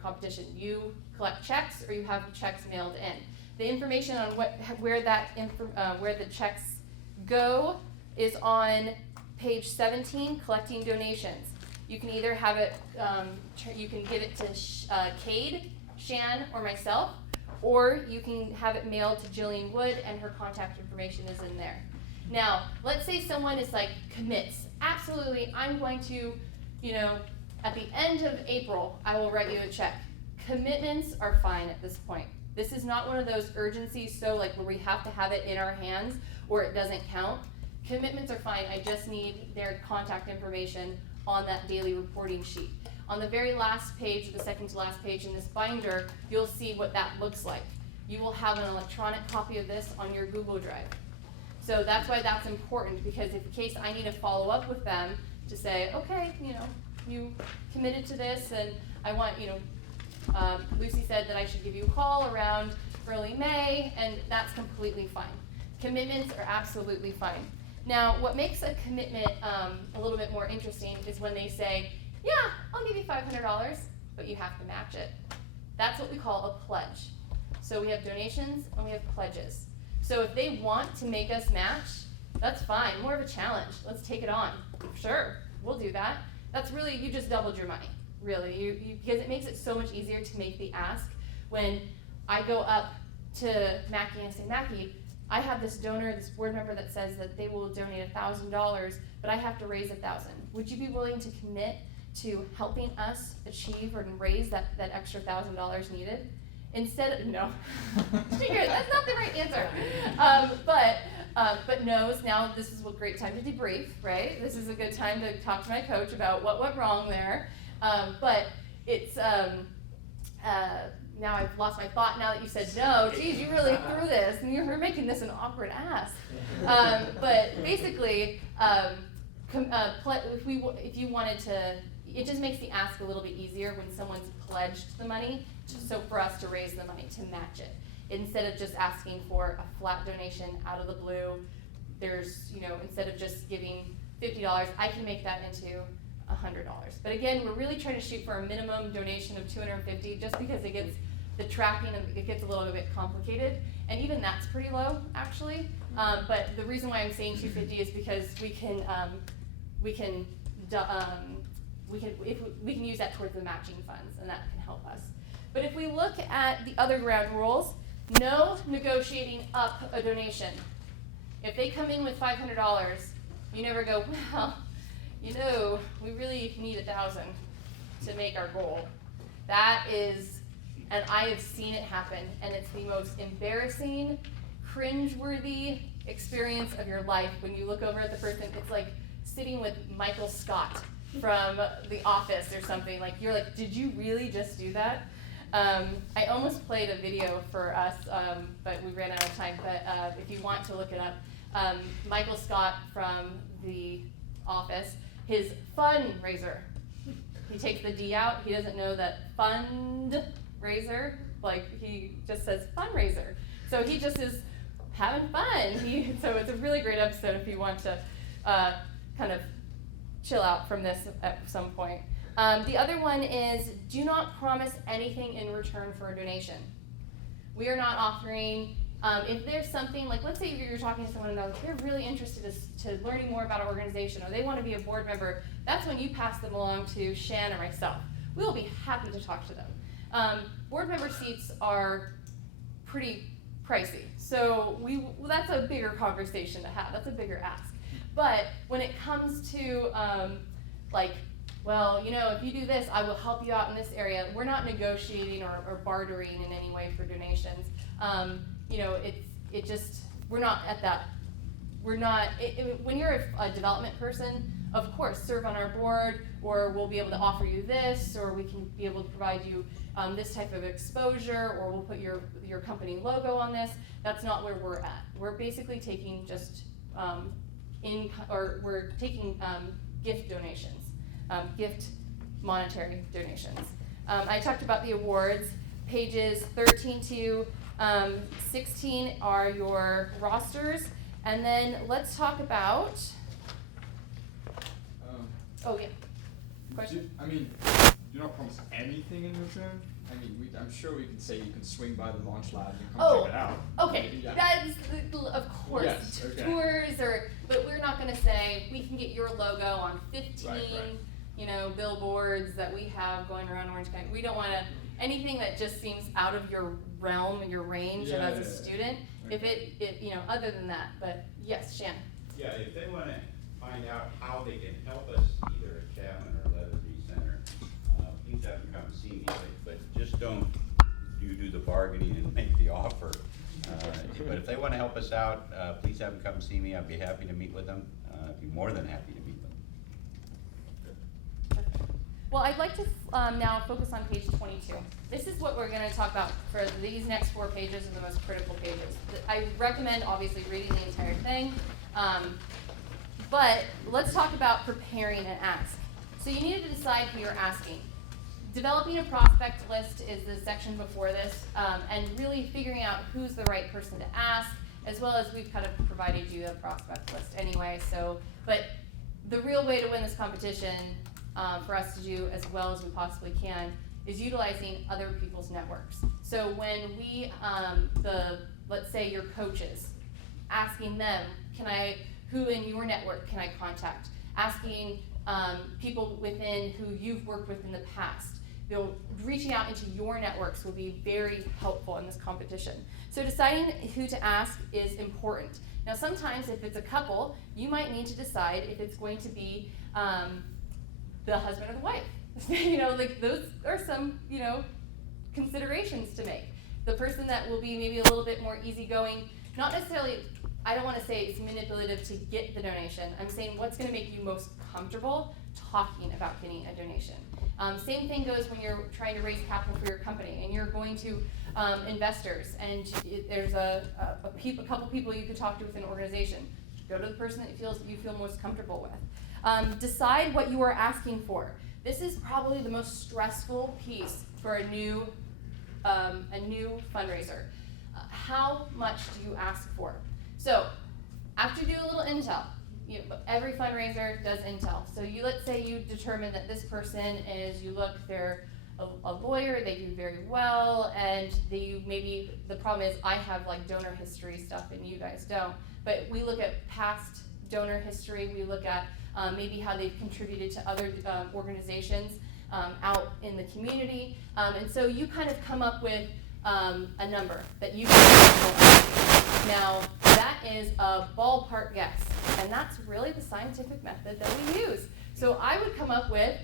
competition. You collect checks, or you have checks mailed in. The information on where the checks go is on page 17, collecting donations. You can either have it, you can give it to Cade, Shan, or myself, or you can have it mailed to Jillian Wood, and her contact information is in there. Now, let's say someone is like, commits, absolutely, I'm going to, at the end of April, I will write you a check. Commitments are fine at this point. This is not one of those urgencies, so like where we have to have it in our hands or it doesn't count. Commitments are fine. I just need their contact information on that daily reporting sheet. On the very last page, the second to last page in this binder, you'll see what that looks like. You will have an electronic copy of this on your Google Drive. So that's why that's important, because in case I need to follow up with them to say, okay, you committed to this, and I want, Lucy said that I should give you a call around early May, and that's completely fine. Commitments are absolutely fine. Now, what makes a commitment a little bit more interesting is when they say, yeah, I'll give you $500, but you have to match it. That's what we call a pledge. So we have donations and we have pledges. So if they want to make us match, that's fine, more of a challenge. Let's take it on. Sure, we'll do that. That's really, you just doubled your money, really, because it makes it so much easier to make the ask. When I go up to Mackie and say, Mackie, I have this donor, this board member that says that they will donate $1,000, but I have to raise $1,000. Would you be willing to commit to helping us achieve or raise that extra $1,000 needed? Instead of, no, that's not the right answer. But no's, now this is a great time to debrief, right? This is a good time to talk to my coach about what went wrong there. But it's, now I've lost my thought now that you said no. Geez, you really threw this, and you're making this an awkward ask. But basically, if you wanted to, it just makes the ask a little bit easier when someone's pledged the money, so for us to raise the money to match it. Instead of just asking for a flat donation out of the blue, there's, instead of just giving $50, I can make that into $100. But again, we're really trying to shoot for a minimum donation of $250, just because it gets the tracking and it gets a little bit complicated, and even that's pretty low actually. But the reason why I'm saying $250 is because we can use that towards the matching funds, and that can help us. But if we look at the other ground rules, no negotiating up a donation. If they come in with $500, you never go, well, we really need $1,000 to make our goal. That is, and I have seen it happen, and it's the most embarrassing, cringeworthy experience of your life when you look over at the person. It's like sitting with Michael Scott from The Office or something. Like, you're like, did you really just do that? I almost played a video for us, but we ran out of time. But if you want to look it up, Michael Scott from The Office, his fundraiser. He takes the D out. He doesn't know that fundraiser, like he just says fundraiser. So he just is having fun. So it's a really great episode if you want to kind of chill out from this at some point. The other one is, do not promise anything in return for a donation. We are not offering, if there's something, like let's say you're talking to someone and they're really interested to learning more about our organization, or they want to be a board member, that's when you pass them along to Shan or myself. We will be happy to talk to them. Board member seats are pretty pricey, so that's a bigger conversation to have. That's a bigger ask. But when it comes to well, if you do this, I will help you out in this area. We're not negotiating or bartering in any way for donations. We're not at that. We're not, when you're a development person, of course, serve on our board, or we'll be able to offer you this, or we can be able to provide you this type of exposure, or we'll put your company logo on this. That's not where we're at. We're basically taking just we're taking gift donations. Gift monetary donations. I talked about the awards. Pages 13 to 16 are your rosters. And then let's talk about, oh yeah, question? Do not promise anything in return. I'm sure we can say you can swing by the launch lab and come Oh, check it out. okay, Yeah. that's, of course, Yes, okay. tours, but we're not gonna say, we can get your logo on 15, Right. Billboards that we have going around Orange County. We don't wanna, anything that just seems out of your realm and your range and as a student, if it, other than that, but yes, Shan. Yeah, if they wanna find out how they can help us, either at Chapman or Leatherby Center, please have them come see me, but just don't do the bargaining and make the offer. But if they wanna help us out, please have them come see me. I'd be happy to meet with them. I'd be more than happy to meet with them. Well, I'd like to now focus on page 22. This is what we're going to talk about for these next 4 pages are the most critical pages. I recommend obviously reading the entire thing, but let's talk about preparing an ask. So you need to decide who you're asking. Developing a prospect list is the section before this, and really figuring out who's the right person to ask, as well as we've kind of provided you a prospect list anyway. But the real way to win this competition for us to do as well as we possibly can is utilizing other people's networks. So when we, let's say your coaches, asking them, who in your network can I contact? Asking people within who you've worked with in the past. Reaching out into your networks will be very helpful in this competition. So deciding who to ask is important. Now sometimes if it's a couple, you might need to decide if it's going to be the husband or the wife. Those are some, considerations to make. The person that will be maybe a little bit more easygoing, not necessarily, I don't want to say it's manipulative to get the donation. I'm saying what's going to make you most comfortable talking about getting a donation. Same thing goes when you're trying to raise capital for your company and you're going to investors and there's a couple people you could talk to within an organization. Go to the person that you feel most comfortable with. Decide what you are asking for. This is probably the most stressful piece for a new fundraiser. How much do you ask for? So after you do a little intel, every fundraiser does intel. So let's say you determine that this person they're a lawyer, they do very well, and maybe the problem is I have like donor history stuff and you guys don't. But we look at past donor history, we look at maybe how they've contributed to other organizations out in the community. And so you kind of come up with a number that you can now that is a ballpark guess, and that's really the scientific method that we use. So I would come up with,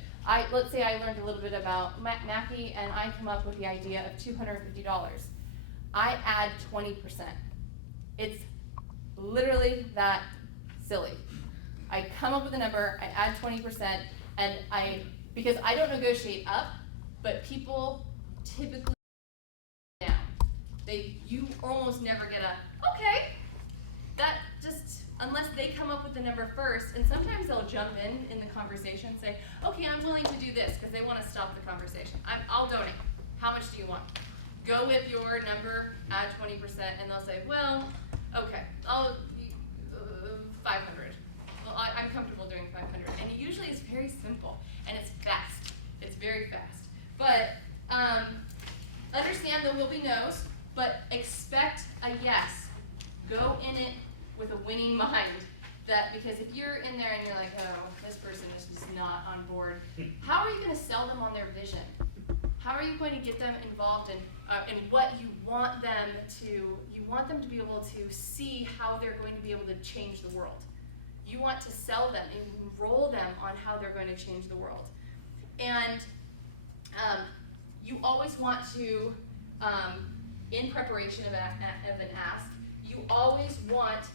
let's say I learned a little bit about Mackie, and I come up with the idea of $250. I add 20%. It's literally that silly. I come up with a number, I add 20%, and because I don't negotiate up, but people typically down. You almost never get okay. That just, unless they come up with the number first, and sometimes they'll jump in the conversation and say, okay, I'm willing to do this, because they want to stop the conversation. I'll donate. How much do you want? Go with your number, add 20%, and they'll say, well, Okay, 500. Well, I'm comfortable doing 500, and it usually is very simple, and it's fast. It's very fast. But understand there will be no's, but expect a yes. Go in it with a winning mind. That because if you're in there and you're like, oh, this person is just not on board, how are you going to sell them on their vision? How are you going to get them involved in what you want them to? You want them to be able to see how they're going to be able to change the world. You want to sell them and enroll them on how they're going to change the world. And you always want to, in preparation of an ask, you always want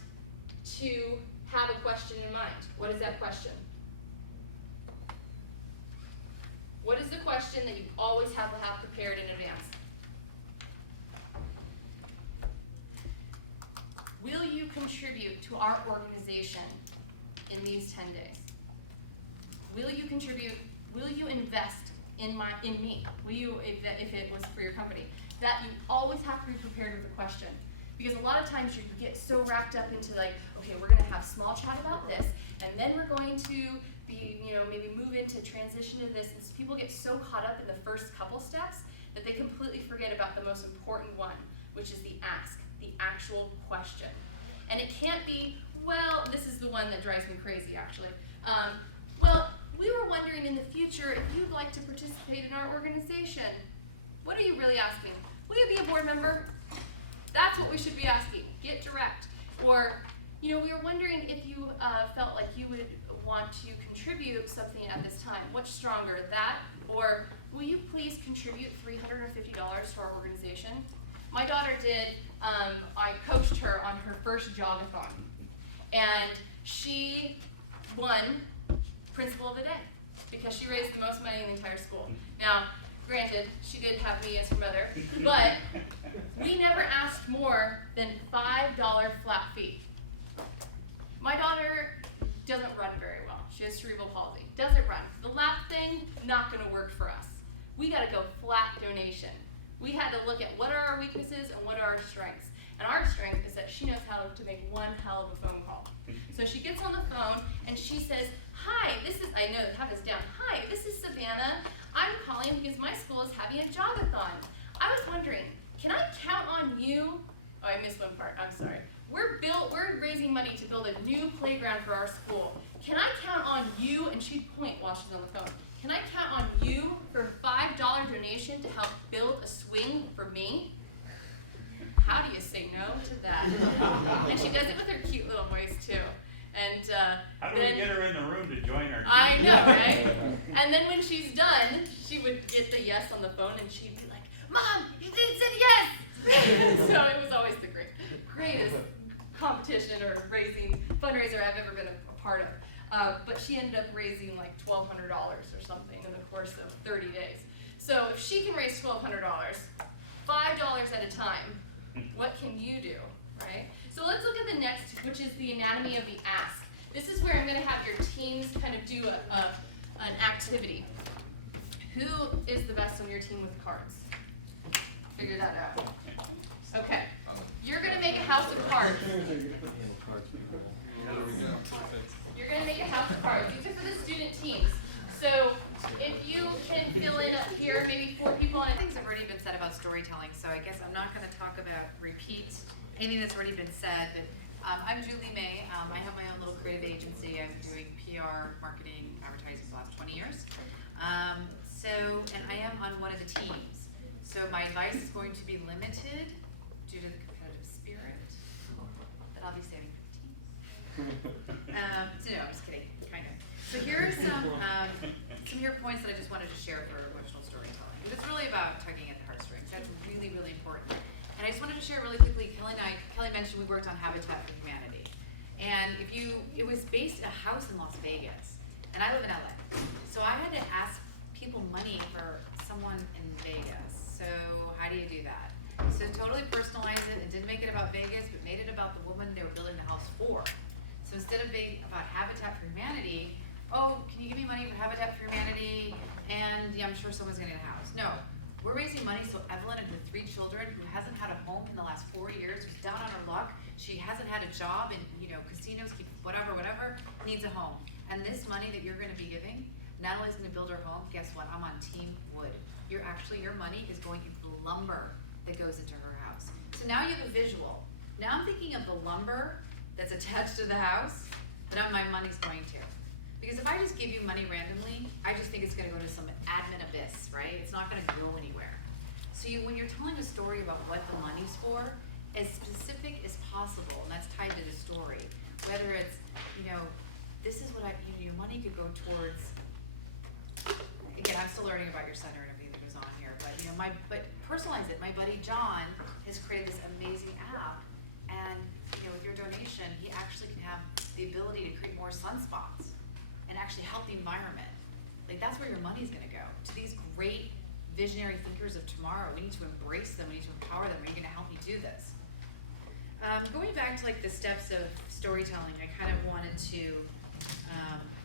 to have a question in mind. What is that question? What is the question that you always have to have prepared in advance? Will you contribute to our organization in these 10 days? Will you contribute? Will you invest in me? Will you, if it was for your company? That you always have to be prepared with a question. Because a lot of times you get so wrapped up into like, okay, we're going to have small chat about this, and then we're going to be, maybe move into transition to this. And so people get so caught up in the first couple steps that they completely forget about the most important one, which is the ask, the actual question. And it can't be, well, this is the one that drives me crazy actually. Well, we were wondering in the future if you'd like to participate in our organization. What are you really asking? Will you be a board member? That's what we should be asking. Get direct. Or, we were wondering if you felt like you would want to contribute something at this time. What's stronger, that or will you please contribute $350 to our organization? My daughter did, I coached her on her first jogathon. And she won Principal of the Day because she raised the most money in the entire school. Now, granted, she did have me as her mother, but we never asked more than $5 flat fee. My daughter doesn't run very well. She has cerebral palsy. Doesn't run. The lap thing, not going to work for us. We got to go flat donation. We had to look at what are our weaknesses and what are our strengths. And our strength is that she knows how to make one hell of a phone call. So she gets on the phone and she says, hi, I know, have this down. Hi, this is Savannah. I'm calling because my school is having a jogathon. I was wondering, can I count on you? Oh, I missed one part, I'm sorry. We're raising money to build a new playground for our school. Can I count on you? And she'd point while she's on the phone. Can I count on you for a $5 donation to help build a swing for me? How do you say no to that? And she does it with her cute little voice too. And How do we get her in the room to join our team? I know, right? And then when she's done, she would get the yes on the phone and she'd be like, Mom, you said yes! So it was always the greatest competition or fundraiser I've ever been a part of. But she ended up raising like $1,200 or something in the course of 30 days. So if she can raise $1,200, $5 at a time, what can you do, right? So let's look at the next, which is the anatomy of the ask. This is where I'm going to have your teams kind of do an activity. Who is the best on your team with cards? Figure that out. Okay. You're going to make a house of cards. You're going to make a house of cards. These are for the student teams. So if you can fill in up here, maybe 4 people on it. Things have already been said about storytelling, so I guess I'm not going to talk about repeat anything that's already been said, but I'm Julie May. I have my own little creative agency. I'm doing PR, marketing, advertising for the last 20 years. And I am on one of the teams. So my advice is going to be limited due to the competitive spirit, but I'll be saving for the teams. So no, I'm just kidding, kind of. So here are some points that I just wanted to share for emotional storytelling. It's really about tugging at the heartstrings. That's really, really important. And I just wanted to share really quickly, Kelly mentioned we worked on Habitat for Humanity. And it was based at a house in Las Vegas. And I live in LA. So I had to ask people money for someone in Vegas. So how do you do that? So totally personalize it and didn't make it about Vegas, but made it about the woman they were building the house for. So instead of being about Habitat for Humanity, oh, can you give me money for Habitat for Humanity? And yeah, I'm sure someone's gonna get a house. No, we're raising money so Evelyn and her 3 children, who hasn't had a home in the last 4 years, who's down on her luck, she hasn't had a job and, you know, casinos keep whatever, needs a home. And this money that you're gonna be giving, not only is gonna build her home, guess what, I'm on Team Wood. Your money is going into the lumber that goes into her house. So now you have a visual. Now I'm thinking of the lumber that's attached to the house that my money's going to. Because if I just give you money randomly, I just think it's gonna go to some admin abyss, right? It's not gonna go anywhere. So when you're telling a story about what the money's for, as specific as possible, and that's tied to the story. Whether it's, you know, this is what your money could go towards, again, I'm still learning about your center and everything that goes on here, but you know, but personalize it. My buddy John has created this amazing app, and you know, with your donation, he actually can have the ability to create more sunspots and actually help the environment. Like that's where your money's gonna go, to these great visionary thinkers of tomorrow. We need to embrace them, we need to empower them. Are you gonna help me do this? Going back to like the steps of storytelling, I kind of wanted to,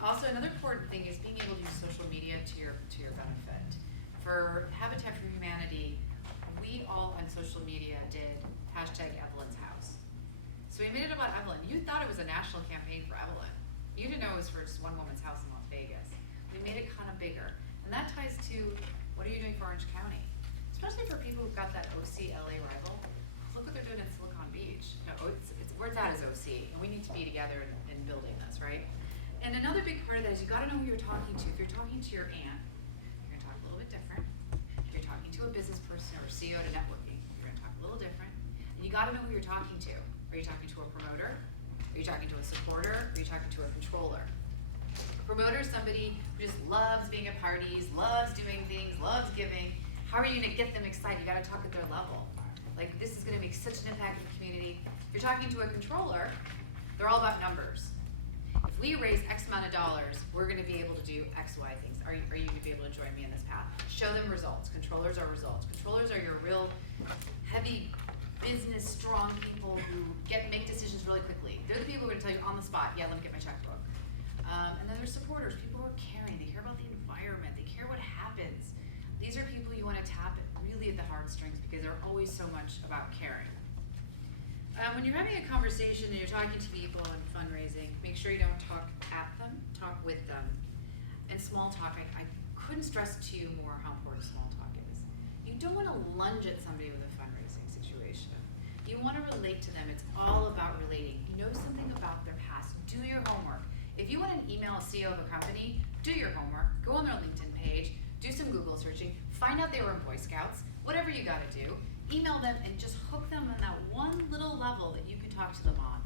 also another important thing is being able to use social media to your benefit. For Habitat for Humanity, we all on social media did #Evelyn's House. So we made it about Evelyn. You thought it was a national campaign for Evelyn. You didn't know it was for just one woman's house in Las Vegas. We made it kind of bigger. And that ties to, what are you doing for Orange County? Especially for people who've got that OC-LA rival. Look what they're doing in Silicon Beach. No, it's where it's at is OC, and we need to be together in building this, right? And another big part of that is you gotta know who you're talking to. If you're talking to your aunt, you're gonna talk a little bit different. If you're talking to a business person or a CEO to networking, you're gonna talk a little different. And you gotta know who you're talking to. Are you talking to a promoter? Are you talking to a supporter? Are you talking to a controller? A promoter is somebody who just loves being at parties, loves doing things, loves giving. How are you gonna get them excited? You gotta talk at their level. Like, this is gonna make such an impact in the community. If you're talking to a controller, they're all about numbers. If we raise X amount of dollars, we're gonna be able to do X, Y things. Are you gonna be able to join me in this path? Show them results. Controllers are results. Controllers are your real heavy business strong people who make decisions really quickly. They're the people who are gonna tell you on the spot, yeah, let me get my checkbook. And then there's supporters, people who are caring, they care about the environment, they care what happens. These are people you wanna tap really at the heartstrings because they're always so much about caring. When you're having a conversation and you're talking to people and fundraising, make sure you don't talk at them, talk with them. And small talk, I couldn't stress to you more how important small talk is. You don't wanna lunge at somebody with a fundraising situation. You wanna relate to them, it's all about relating. Know something about their past, do your homework. If you want to email a CEO of a company, do your homework, go on their LinkedIn page, do some Google searching, find out they were in Boy Scouts, whatever you gotta do, email them and just hook them on that one little level that you can talk to them on.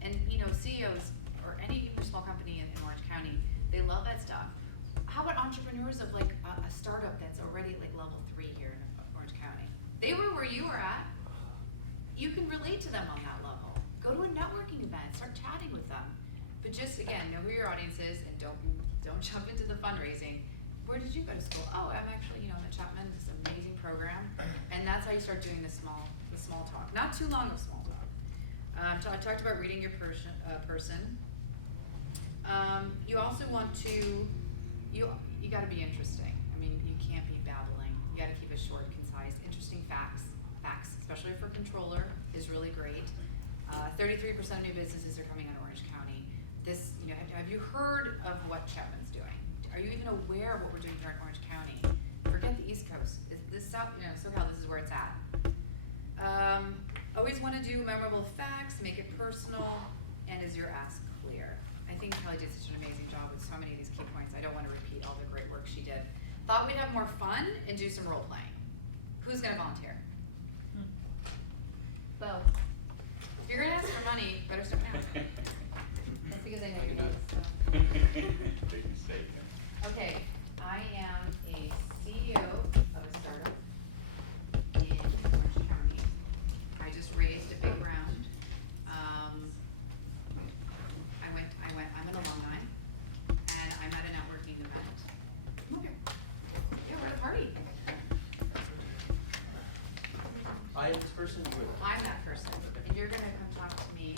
And you know, CEOs or any small company in Orange County, they love that stuff. How about entrepreneurs of like a startup that's already like level 3 here in Orange County? They were where you were at. You can relate to them on that level. Go to a networking event, start chatting with them. But just again, know who your audience is and don't jump into the fundraising. Where did you go to school? Oh, I'm actually, I'm at Chapman, this amazing program. And that's how you start doing the small talk. Not too long of small talk. I talked about reading your person. You also want to, you gotta be interesting. I mean, you can't be babbling. You gotta keep it short, concise, interesting facts, especially for controller, is really great. 33% of new businesses are coming out of Orange County. This, have you heard of what Chapman's doing? Are you even aware of what we're doing here in Orange County? Forget the East Coast. This South, SoCal, this is where it's at. Always want to do memorable facts, make it personal, and is your ask clear? I think Kelly did such an amazing job with so many of these key points. I don't want to repeat all the great work she did. Thought we'd have more fun and do some role playing. Who's gonna volunteer? Bo, If you're gonna ask for money, better start now. that's because I know your names, so. Big mistake. Okay, I am a CEO of a startup in Orange County. I just raised a big round. I'm an alumni, and I'm at a networking event. Okay. Yeah, we're at a party. I am this person with. I'm that person, and you're gonna come talk to me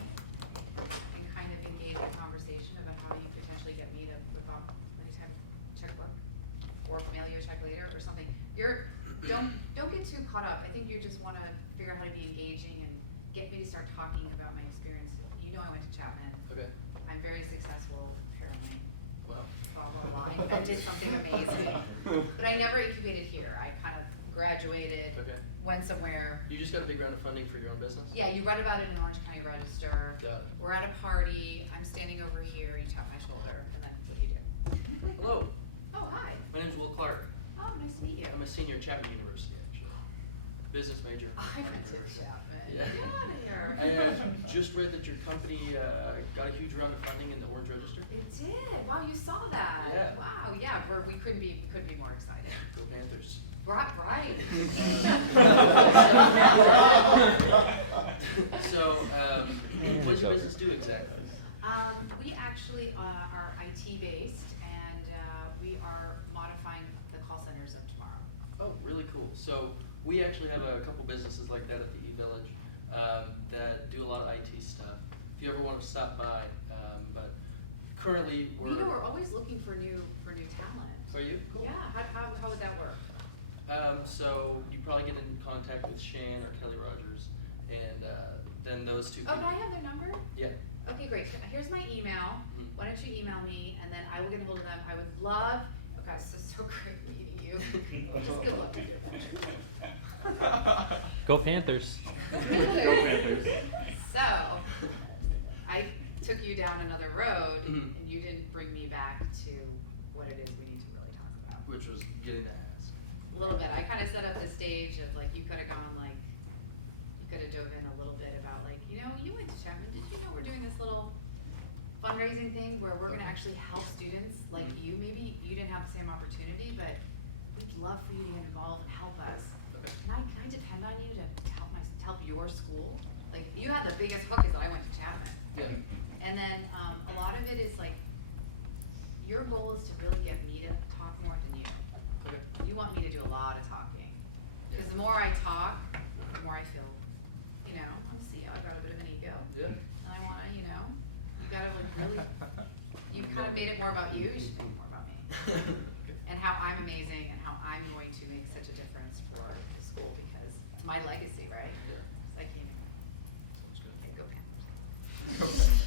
and kind of engage a conversation about how you potentially get me to whip up any type of checkbook or mail you a check later or something. Don't get too caught up. I think you just wanna figure out how to be engaging and get me to start talking about my did something amazing. But I never incubated here. I kind of graduated, Okay. went somewhere. You just got a big round of funding for your own business? Yeah, you read about it in the Orange County Register. Got it. We're at a party. I'm standing over here. You tap my shoulder, and then what do you do? Hello, Oh, hi. my name's Will Clark. Oh, nice to meet you. I'm a senior at Chapman University, actually. Business major. I went to Chapman. Yeah. Get out of here. I just read that your company got a huge round of funding in the Orange Register. It did. Wow, you saw that. Yeah. Wow, yeah. We couldn't be more excited. Go Panthers. Right. So, what does your business do exactly? We actually are IT based, and we are modifying the call centers of tomorrow. Oh, really cool. So, we actually have a couple businesses like that at the eVillage that do a lot of IT stuff. If you ever want to stop by, but currently You know, we're always looking for new talent. Are you? Cool. Yeah. How would that work? So you probably get in contact with Shan or Kelly Rogers, and then those two Oh, people. can I have their number? Yeah. Okay, great. Here's my email. Mhm. Why don't you email me, and then I will get a hold of them. I would love. Okay, so great meeting you. Just good luck with your venture. Go Panthers. So, I took you down another road, Mhm. and you didn't bring me back to what it is we need to really talk about. Which was getting that ass. A little bit. I kind of set up the stage of like you could have gone like you could have dove in a little bit about like you went to Chapman. Did you know we're doing this little fundraising thing where we're gonna actually help students like you? Maybe you didn't have the same opportunity, but we'd love for you to get involved and help us. Okay. Can I depend on you to help your school? Like you had the biggest hook is that I went to Chapman. Yeah. And then a lot of it is like your goal is to really get me to talk more than you. Okay. You want me to do a lot of talking. Because the more I talk, the more I feel, I'm a CEO, I've got a bit of an ego. Yeah. And I wanna, you gotta like really, you kind of made it more about you, you should make it more about me. Okay. And how I'm amazing and how I'm going to make such a difference for the school because it's my legacy, right? Yeah. I came in. Sounds good. Okay, go Panthers.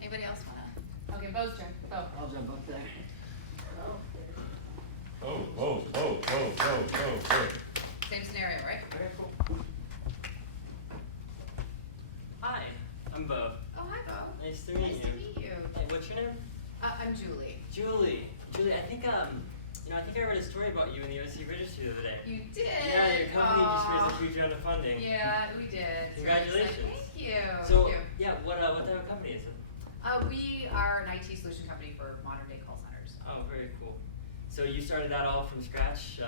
Anybody else wanna? Okay, Bo's turn, Bo. I'll jump up there. Whoa. Same scenario, right? Very cool. Hi, I'm Bo. Oh, hi, Bo. Nice to meet Nice to you. meet you. Hey, what's your name? I'm Julie. Julie. Julie, I think I read a story about you in the OC Register the other day. You did? Yeah, your company just raised a Aw. huge round of funding. Yeah, we did. It's really exciting. Congratulations. Thank you. So, Thank you. yeah, what type of company is it? We are an IT solution company for modern day call centers. Oh, very cool. So you started that all from scratch,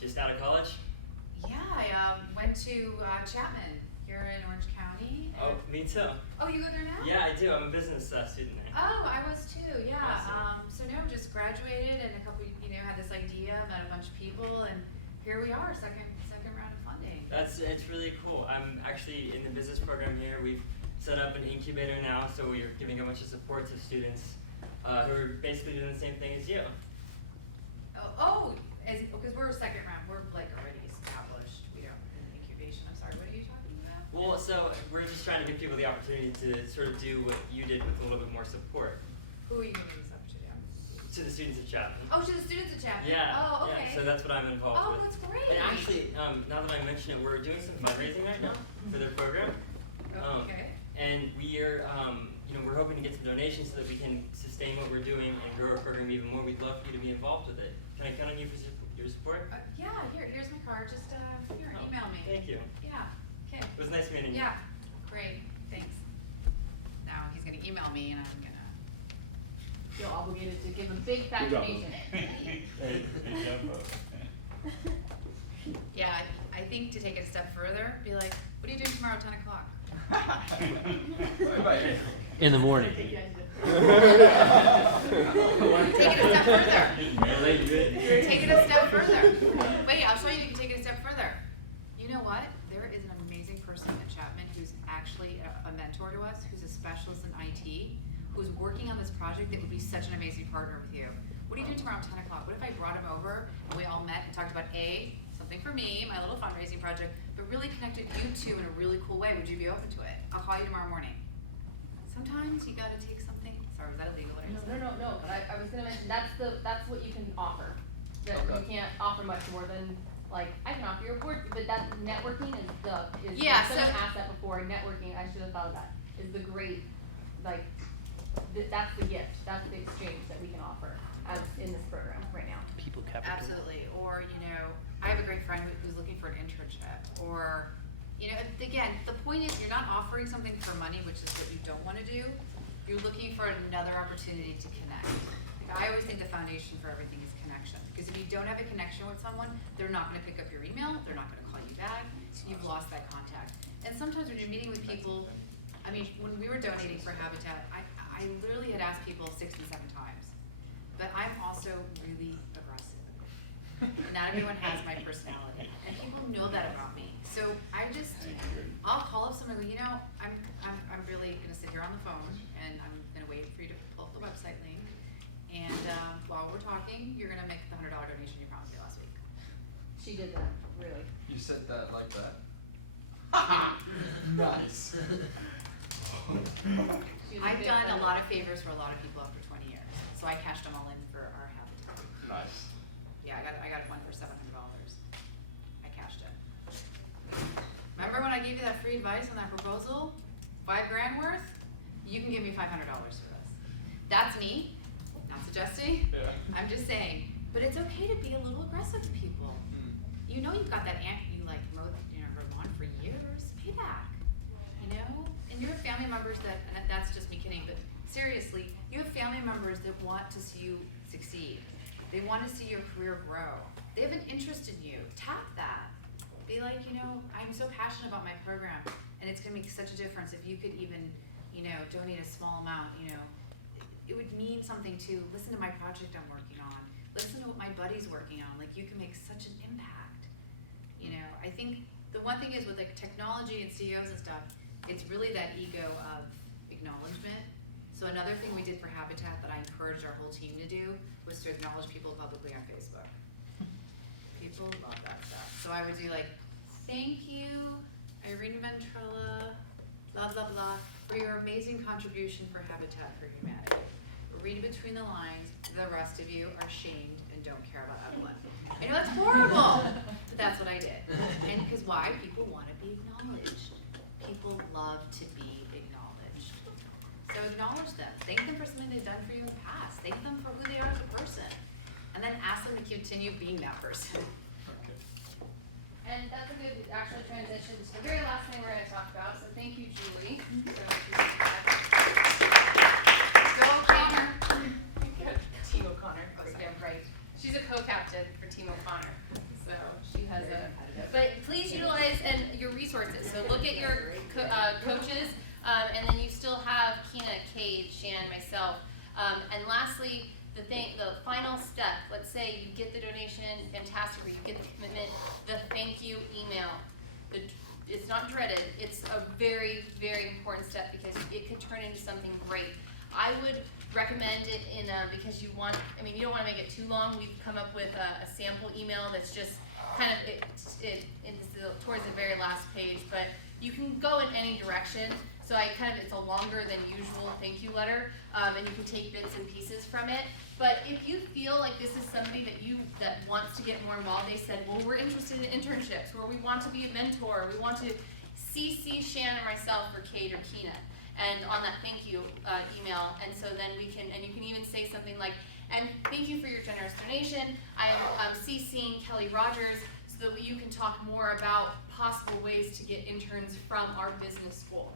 just out of college? Yeah, I went to Chapman here in Orange County. Oh, me too. Oh, you go there now? Yeah, I do. I'm a business student there. Oh, I was too. Yeah. Awesome. So no, just graduated and a couple, had this idea, met a bunch of people, and here we are, second round of funding. It's really cool. I'm actually in the business program here. We've set up an incubator now, so we're giving a bunch of support to students who are basically doing the same thing as you. Because we're second round, we're like already established. We don't in incubation. I'm sorry. What are you talking about? Well, so we're just trying to give people the opportunity to sort of do what you did with a little bit more support. Who are you giving this opportunity on? To the students at Chapman. Oh, to the students at Chapman. Yeah. Oh, okay. Yeah, so that's what I'm involved Oh, with. that's great. And actually, now that I mention it, we're doing some fundraising right now for their program. Okay. And we're hoping to get some donations so that we can sustain what we're doing and grow our program even more. We'd love for you to be involved with it. Can I count on you for your support? Yeah. Here's my card. Just Oh, email me. Thank you. Yeah. Okay. It was nice meeting you. Yeah. Great. Thanks. Now he's gonna email me, and I'm gonna feel obligated to give him big fat Good job. donation. Yeah, I think to take it a step further, be like, what are you doing tomorrow at 10 o'clock? In the morning. Take it a step further. Take it a step further. Wait, I'll show you can take it a step further. You know what? There is an amazing person at Chapman who's actually a mentor to us, who's a specialist in IT, who's working on this project that would be such an amazing partner with you. What are you doing tomorrow at 10 o'clock? What if I brought him over and we all met and talked about something for me, my little fundraising project, but really connected you two in a really cool way? Would you be open to it? I'll call you tomorrow morning. Sometimes you gotta take something. Sorry, was that illegal? No. But I was was gonna mention, that's what you can offer. That Okay. you can't offer much more than, like, I can offer you a board, but that networking is, Yeah, someone so- asked that before, networking, I should have thought of that, is the great, like, that's the gift, that's the exchange that we can offer as, in this program right now. People capital. Absolutely, or, I have a great friend who's looking for an internship, or, again, the point is, you're not offering something for money, which is what you don't wanna do, you're looking for another opportunity to connect. Like, I always think the foundation for everything is connection, because if you don't have a connection with someone, they're not gonna pick up your email, they're not gonna call you back, you've lost that contact. And sometimes when you're meeting with people, when we were donating for Habitat, I literally had asked people 67 times, but I'm also really aggressive. Not everyone has my personality, and people know that about me. So I'll call up someone and go, I'm really gonna sit here on the phone, and I'm gonna wait for you to pull up the website link, and while we're talking, you're gonna make the $100 donation you promised me last week. She did that, really. You said that like that. Nice. She was I've big done a fan. lot of favors for a lot of people after 20 years, so I cashed them all in for our Habitat. Nice. Yeah, I got one for $700. I cashed it. Remember when I gave you that free advice on that proposal? $5,000 worth? You can give me $500 for this. That's me, not suggesting. Yeah. I'm just saying. But it's okay to be a little aggressive to people. You know you've got that aunt you like mowed her lawn for years. Pay back. And you have family members and that's just me kidding, but seriously, you have family members that want to see you succeed. They want to see your career grow. They have an interest in you. Tap that. Be like, I'm so passionate about my program, and it's gonna make such a difference if you could even, donate a small amount, it would mean something to listen to my project I'm working on. Listen to what my buddy's working on. Like, you can make such an impact. I think the one thing is with like technology and CEOs and stuff, it's really that ego of acknowledgement. So another thing we did for Habitat that I encouraged our whole team to do was to acknowledge people publicly on Facebook. People love that stuff. So I would do like, thank you, Irene Ventrella, blah, blah, blah, for your amazing contribution for Habitat for Humanity. Read between the lines, the rest of you are shamed and don't care about Evelyn. I know that's horrible, but that's what I did. And because why? People want to be acknowledged. People love to be acknowledged. So acknowledge them. Thank them for something they've done for you in the past. Thank them for who they are as a person. And then ask them to continue being that person. And that's a good actual transition to the very last thing we're gonna talk about, so thank you, Julie. So much for that. Go Connor. Team O'Connor, yeah, right. She's a co-captain for Team O'Connor, so she has but please utilize your resources. So look at your coaches, and then you still have Keena, Cade, Shan, myself. And lastly, the final step, let's say you get the donation, fantastic, or you get the commitment, the thank you email. It's not dreaded, it's a very, very important step because it could turn into something great. I would recommend it because you don't want to make it too long. We've come up with a sample email that's just kind of towards the very last page, but you can go in any direction. So it's a longer than usual thank you letter, and you can take bits and pieces from it. But if you feel like this is somebody that wants to get more involved, they said, well, we're interested in internships, or we want to be a mentor, we want to CC Shan or myself or Kate or Keena, and on that thank you email, and so then you can even say something like, and thank you for your generous donation. I'm CCing Kelly Rogers so that you can talk more about possible ways to get interns from our business school.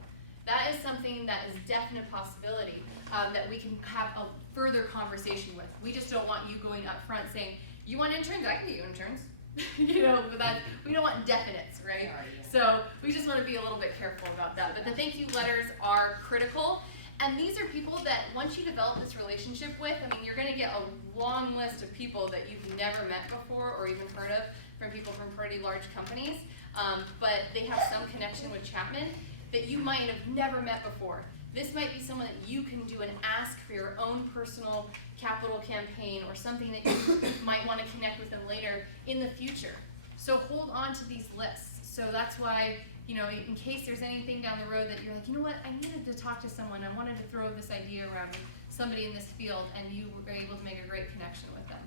That is something that is a definite possibility that we can have a further conversation with. We just don't want you going up front saying, you want interns? I can get you interns. But we don't want definites, right? So we just want to be a little bit careful about that. But the thank you letters are critical. And these are people that once you develop this relationship with, you're going to get a long list of people that you've never met before or even heard of from people from pretty large companies. But they have some connection with Chapman that you might have never met before. This might be someone that you can do an ask for your own personal capital campaign or something that you might want to connect with them later in the future. So hold on to these lists. So that's why, in case there's anything down the road that you're like, you know what, I needed to talk to someone, I wanted to throw this idea around, somebody in this field and you were able to make a great connection with them.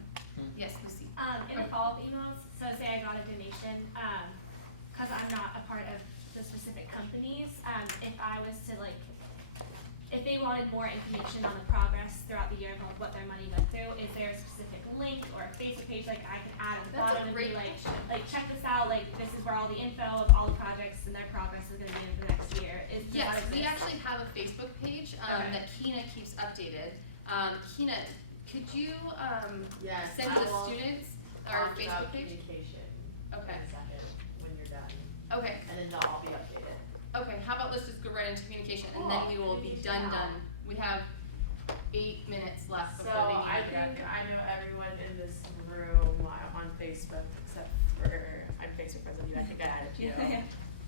Yes, Lucy. In the follow-up emails, so say I got a donation, cause I'm not a part of the specific companies, if I was to like, if they wanted more information on the progress throughout the year of like, what their money went through, is there a specific link or a Facebook page like I could add at the That's a bottom and be great like, question. check this out, like this is where all the info of all the projects and their progress is gonna be in the next year. Does Yes, that we exist? actually have a Facebook page Okay. that Kina keeps updated. Kina, could you Yes, send I the will students our talk Facebook about page? communication Okay. in a second when you're done, Okay. and then they'll all be updated. Okay, how about let's just go right into communication and Cool. then we will be Communication. done. We have 8 minutes left So before they need I to get think I know everyone in this room on Facebook except for I'm Facebook friends with you. I think I added you.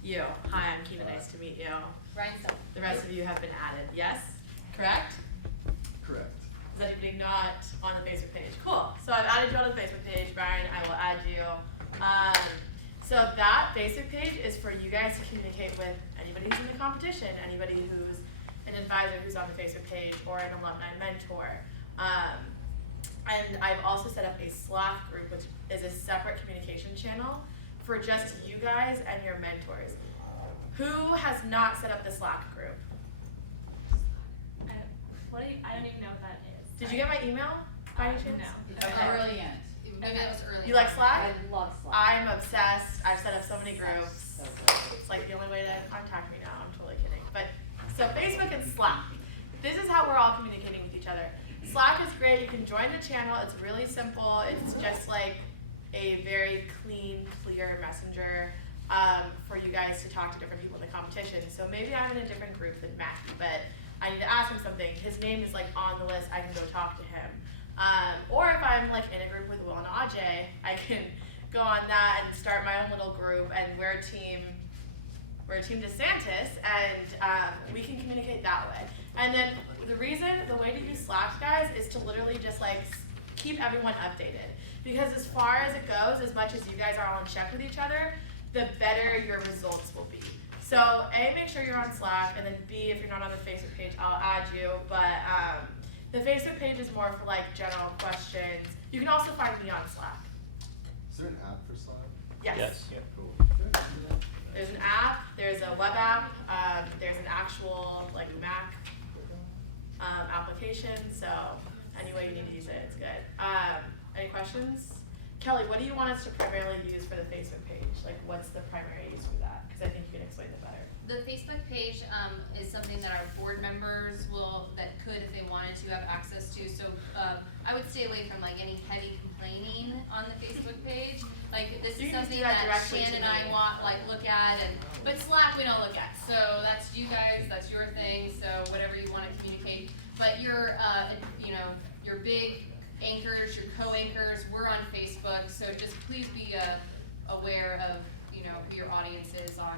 You. Hi, I'm Kina. Nice to meet you. Ryan stuff. The rest of you have been added. Yes? Correct? Correct. Is anybody not on the Facebook page? Cool. So I've added you on the Facebook page, Brian. I will add you. So that Facebook page is for you guys to communicate with anybody who's in the competition, anybody who's an advisor who's on the Facebook page, or an alumni mentor. And I've also set up a Slack group, which is a separate communication channel for just you guys and your mentors. Who has not set up the Slack group? I don't even know what that is. Did you get my email by any chance? No. Okay. Brilliant. Maybe that was early. You like Slack? love Slack. I'm obsessed. I've set up so many groups. It's like the only way to contact me now. I'm totally kidding. But so Facebook and Slack. This is how we're all communicating with each other. Slack is great. You can join the channel. It's really simple. It's just like a very clean, clear messenger for you guys to talk to different people in the competition. So maybe I'm in a different group than Matthew, but I need to ask him something. His name is like on the list. I can go talk to him. Or if I'm like in a group with Will and Ajay, I can go on that and start my own little group, and we're Team DeSantis, and we can communicate that way. And then the way to use Slack, guys, is to literally just like keep everyone updated. Because as far as it goes, as much as you guys are all in check with each other, the better your results will be. So A, make sure you're on Slack, and then B, if you're not on the Facebook page, I'll add you. But the Facebook page is more for like general questions. You can also find me on Slack. Is there an app for Slack? Yes. Yeah, cool. There's an app, there's a web app, there's an actual like Mac application, so any way you need to use it, it's good. Any questions? Kelly, what do you want us to primarily use for the Facebook page? Like, what's the primary use for that? Because I think you can explain it better. The Facebook page is something that our board members could, if they wanted to, have access to. So I would stay away from like any heavy complaining on the Facebook page. Like this You is can just something do that that directly Shan to and I me. want look at, but Slack we don't look at. So that's you guys, that's your thing. So whatever you want to communicate. But your your big anchors, your co-anchors, we're on Facebook. So just please be aware of who your audience is on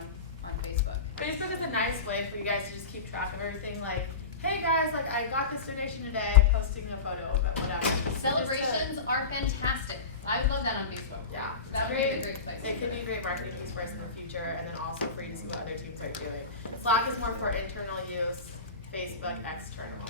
Facebook. Facebook is a nice way for you guys to just keep track of everything. Like, hey guys, like I got this donation today, posting a photo of it, whatever. Celebrations are fantastic. I would love that on Facebook. Yeah, That it's would be a great. great place. It could be a great marketing piece for us in the future, and then also for you to see what other teams are doing. Slack is more for internal use, Facebook external.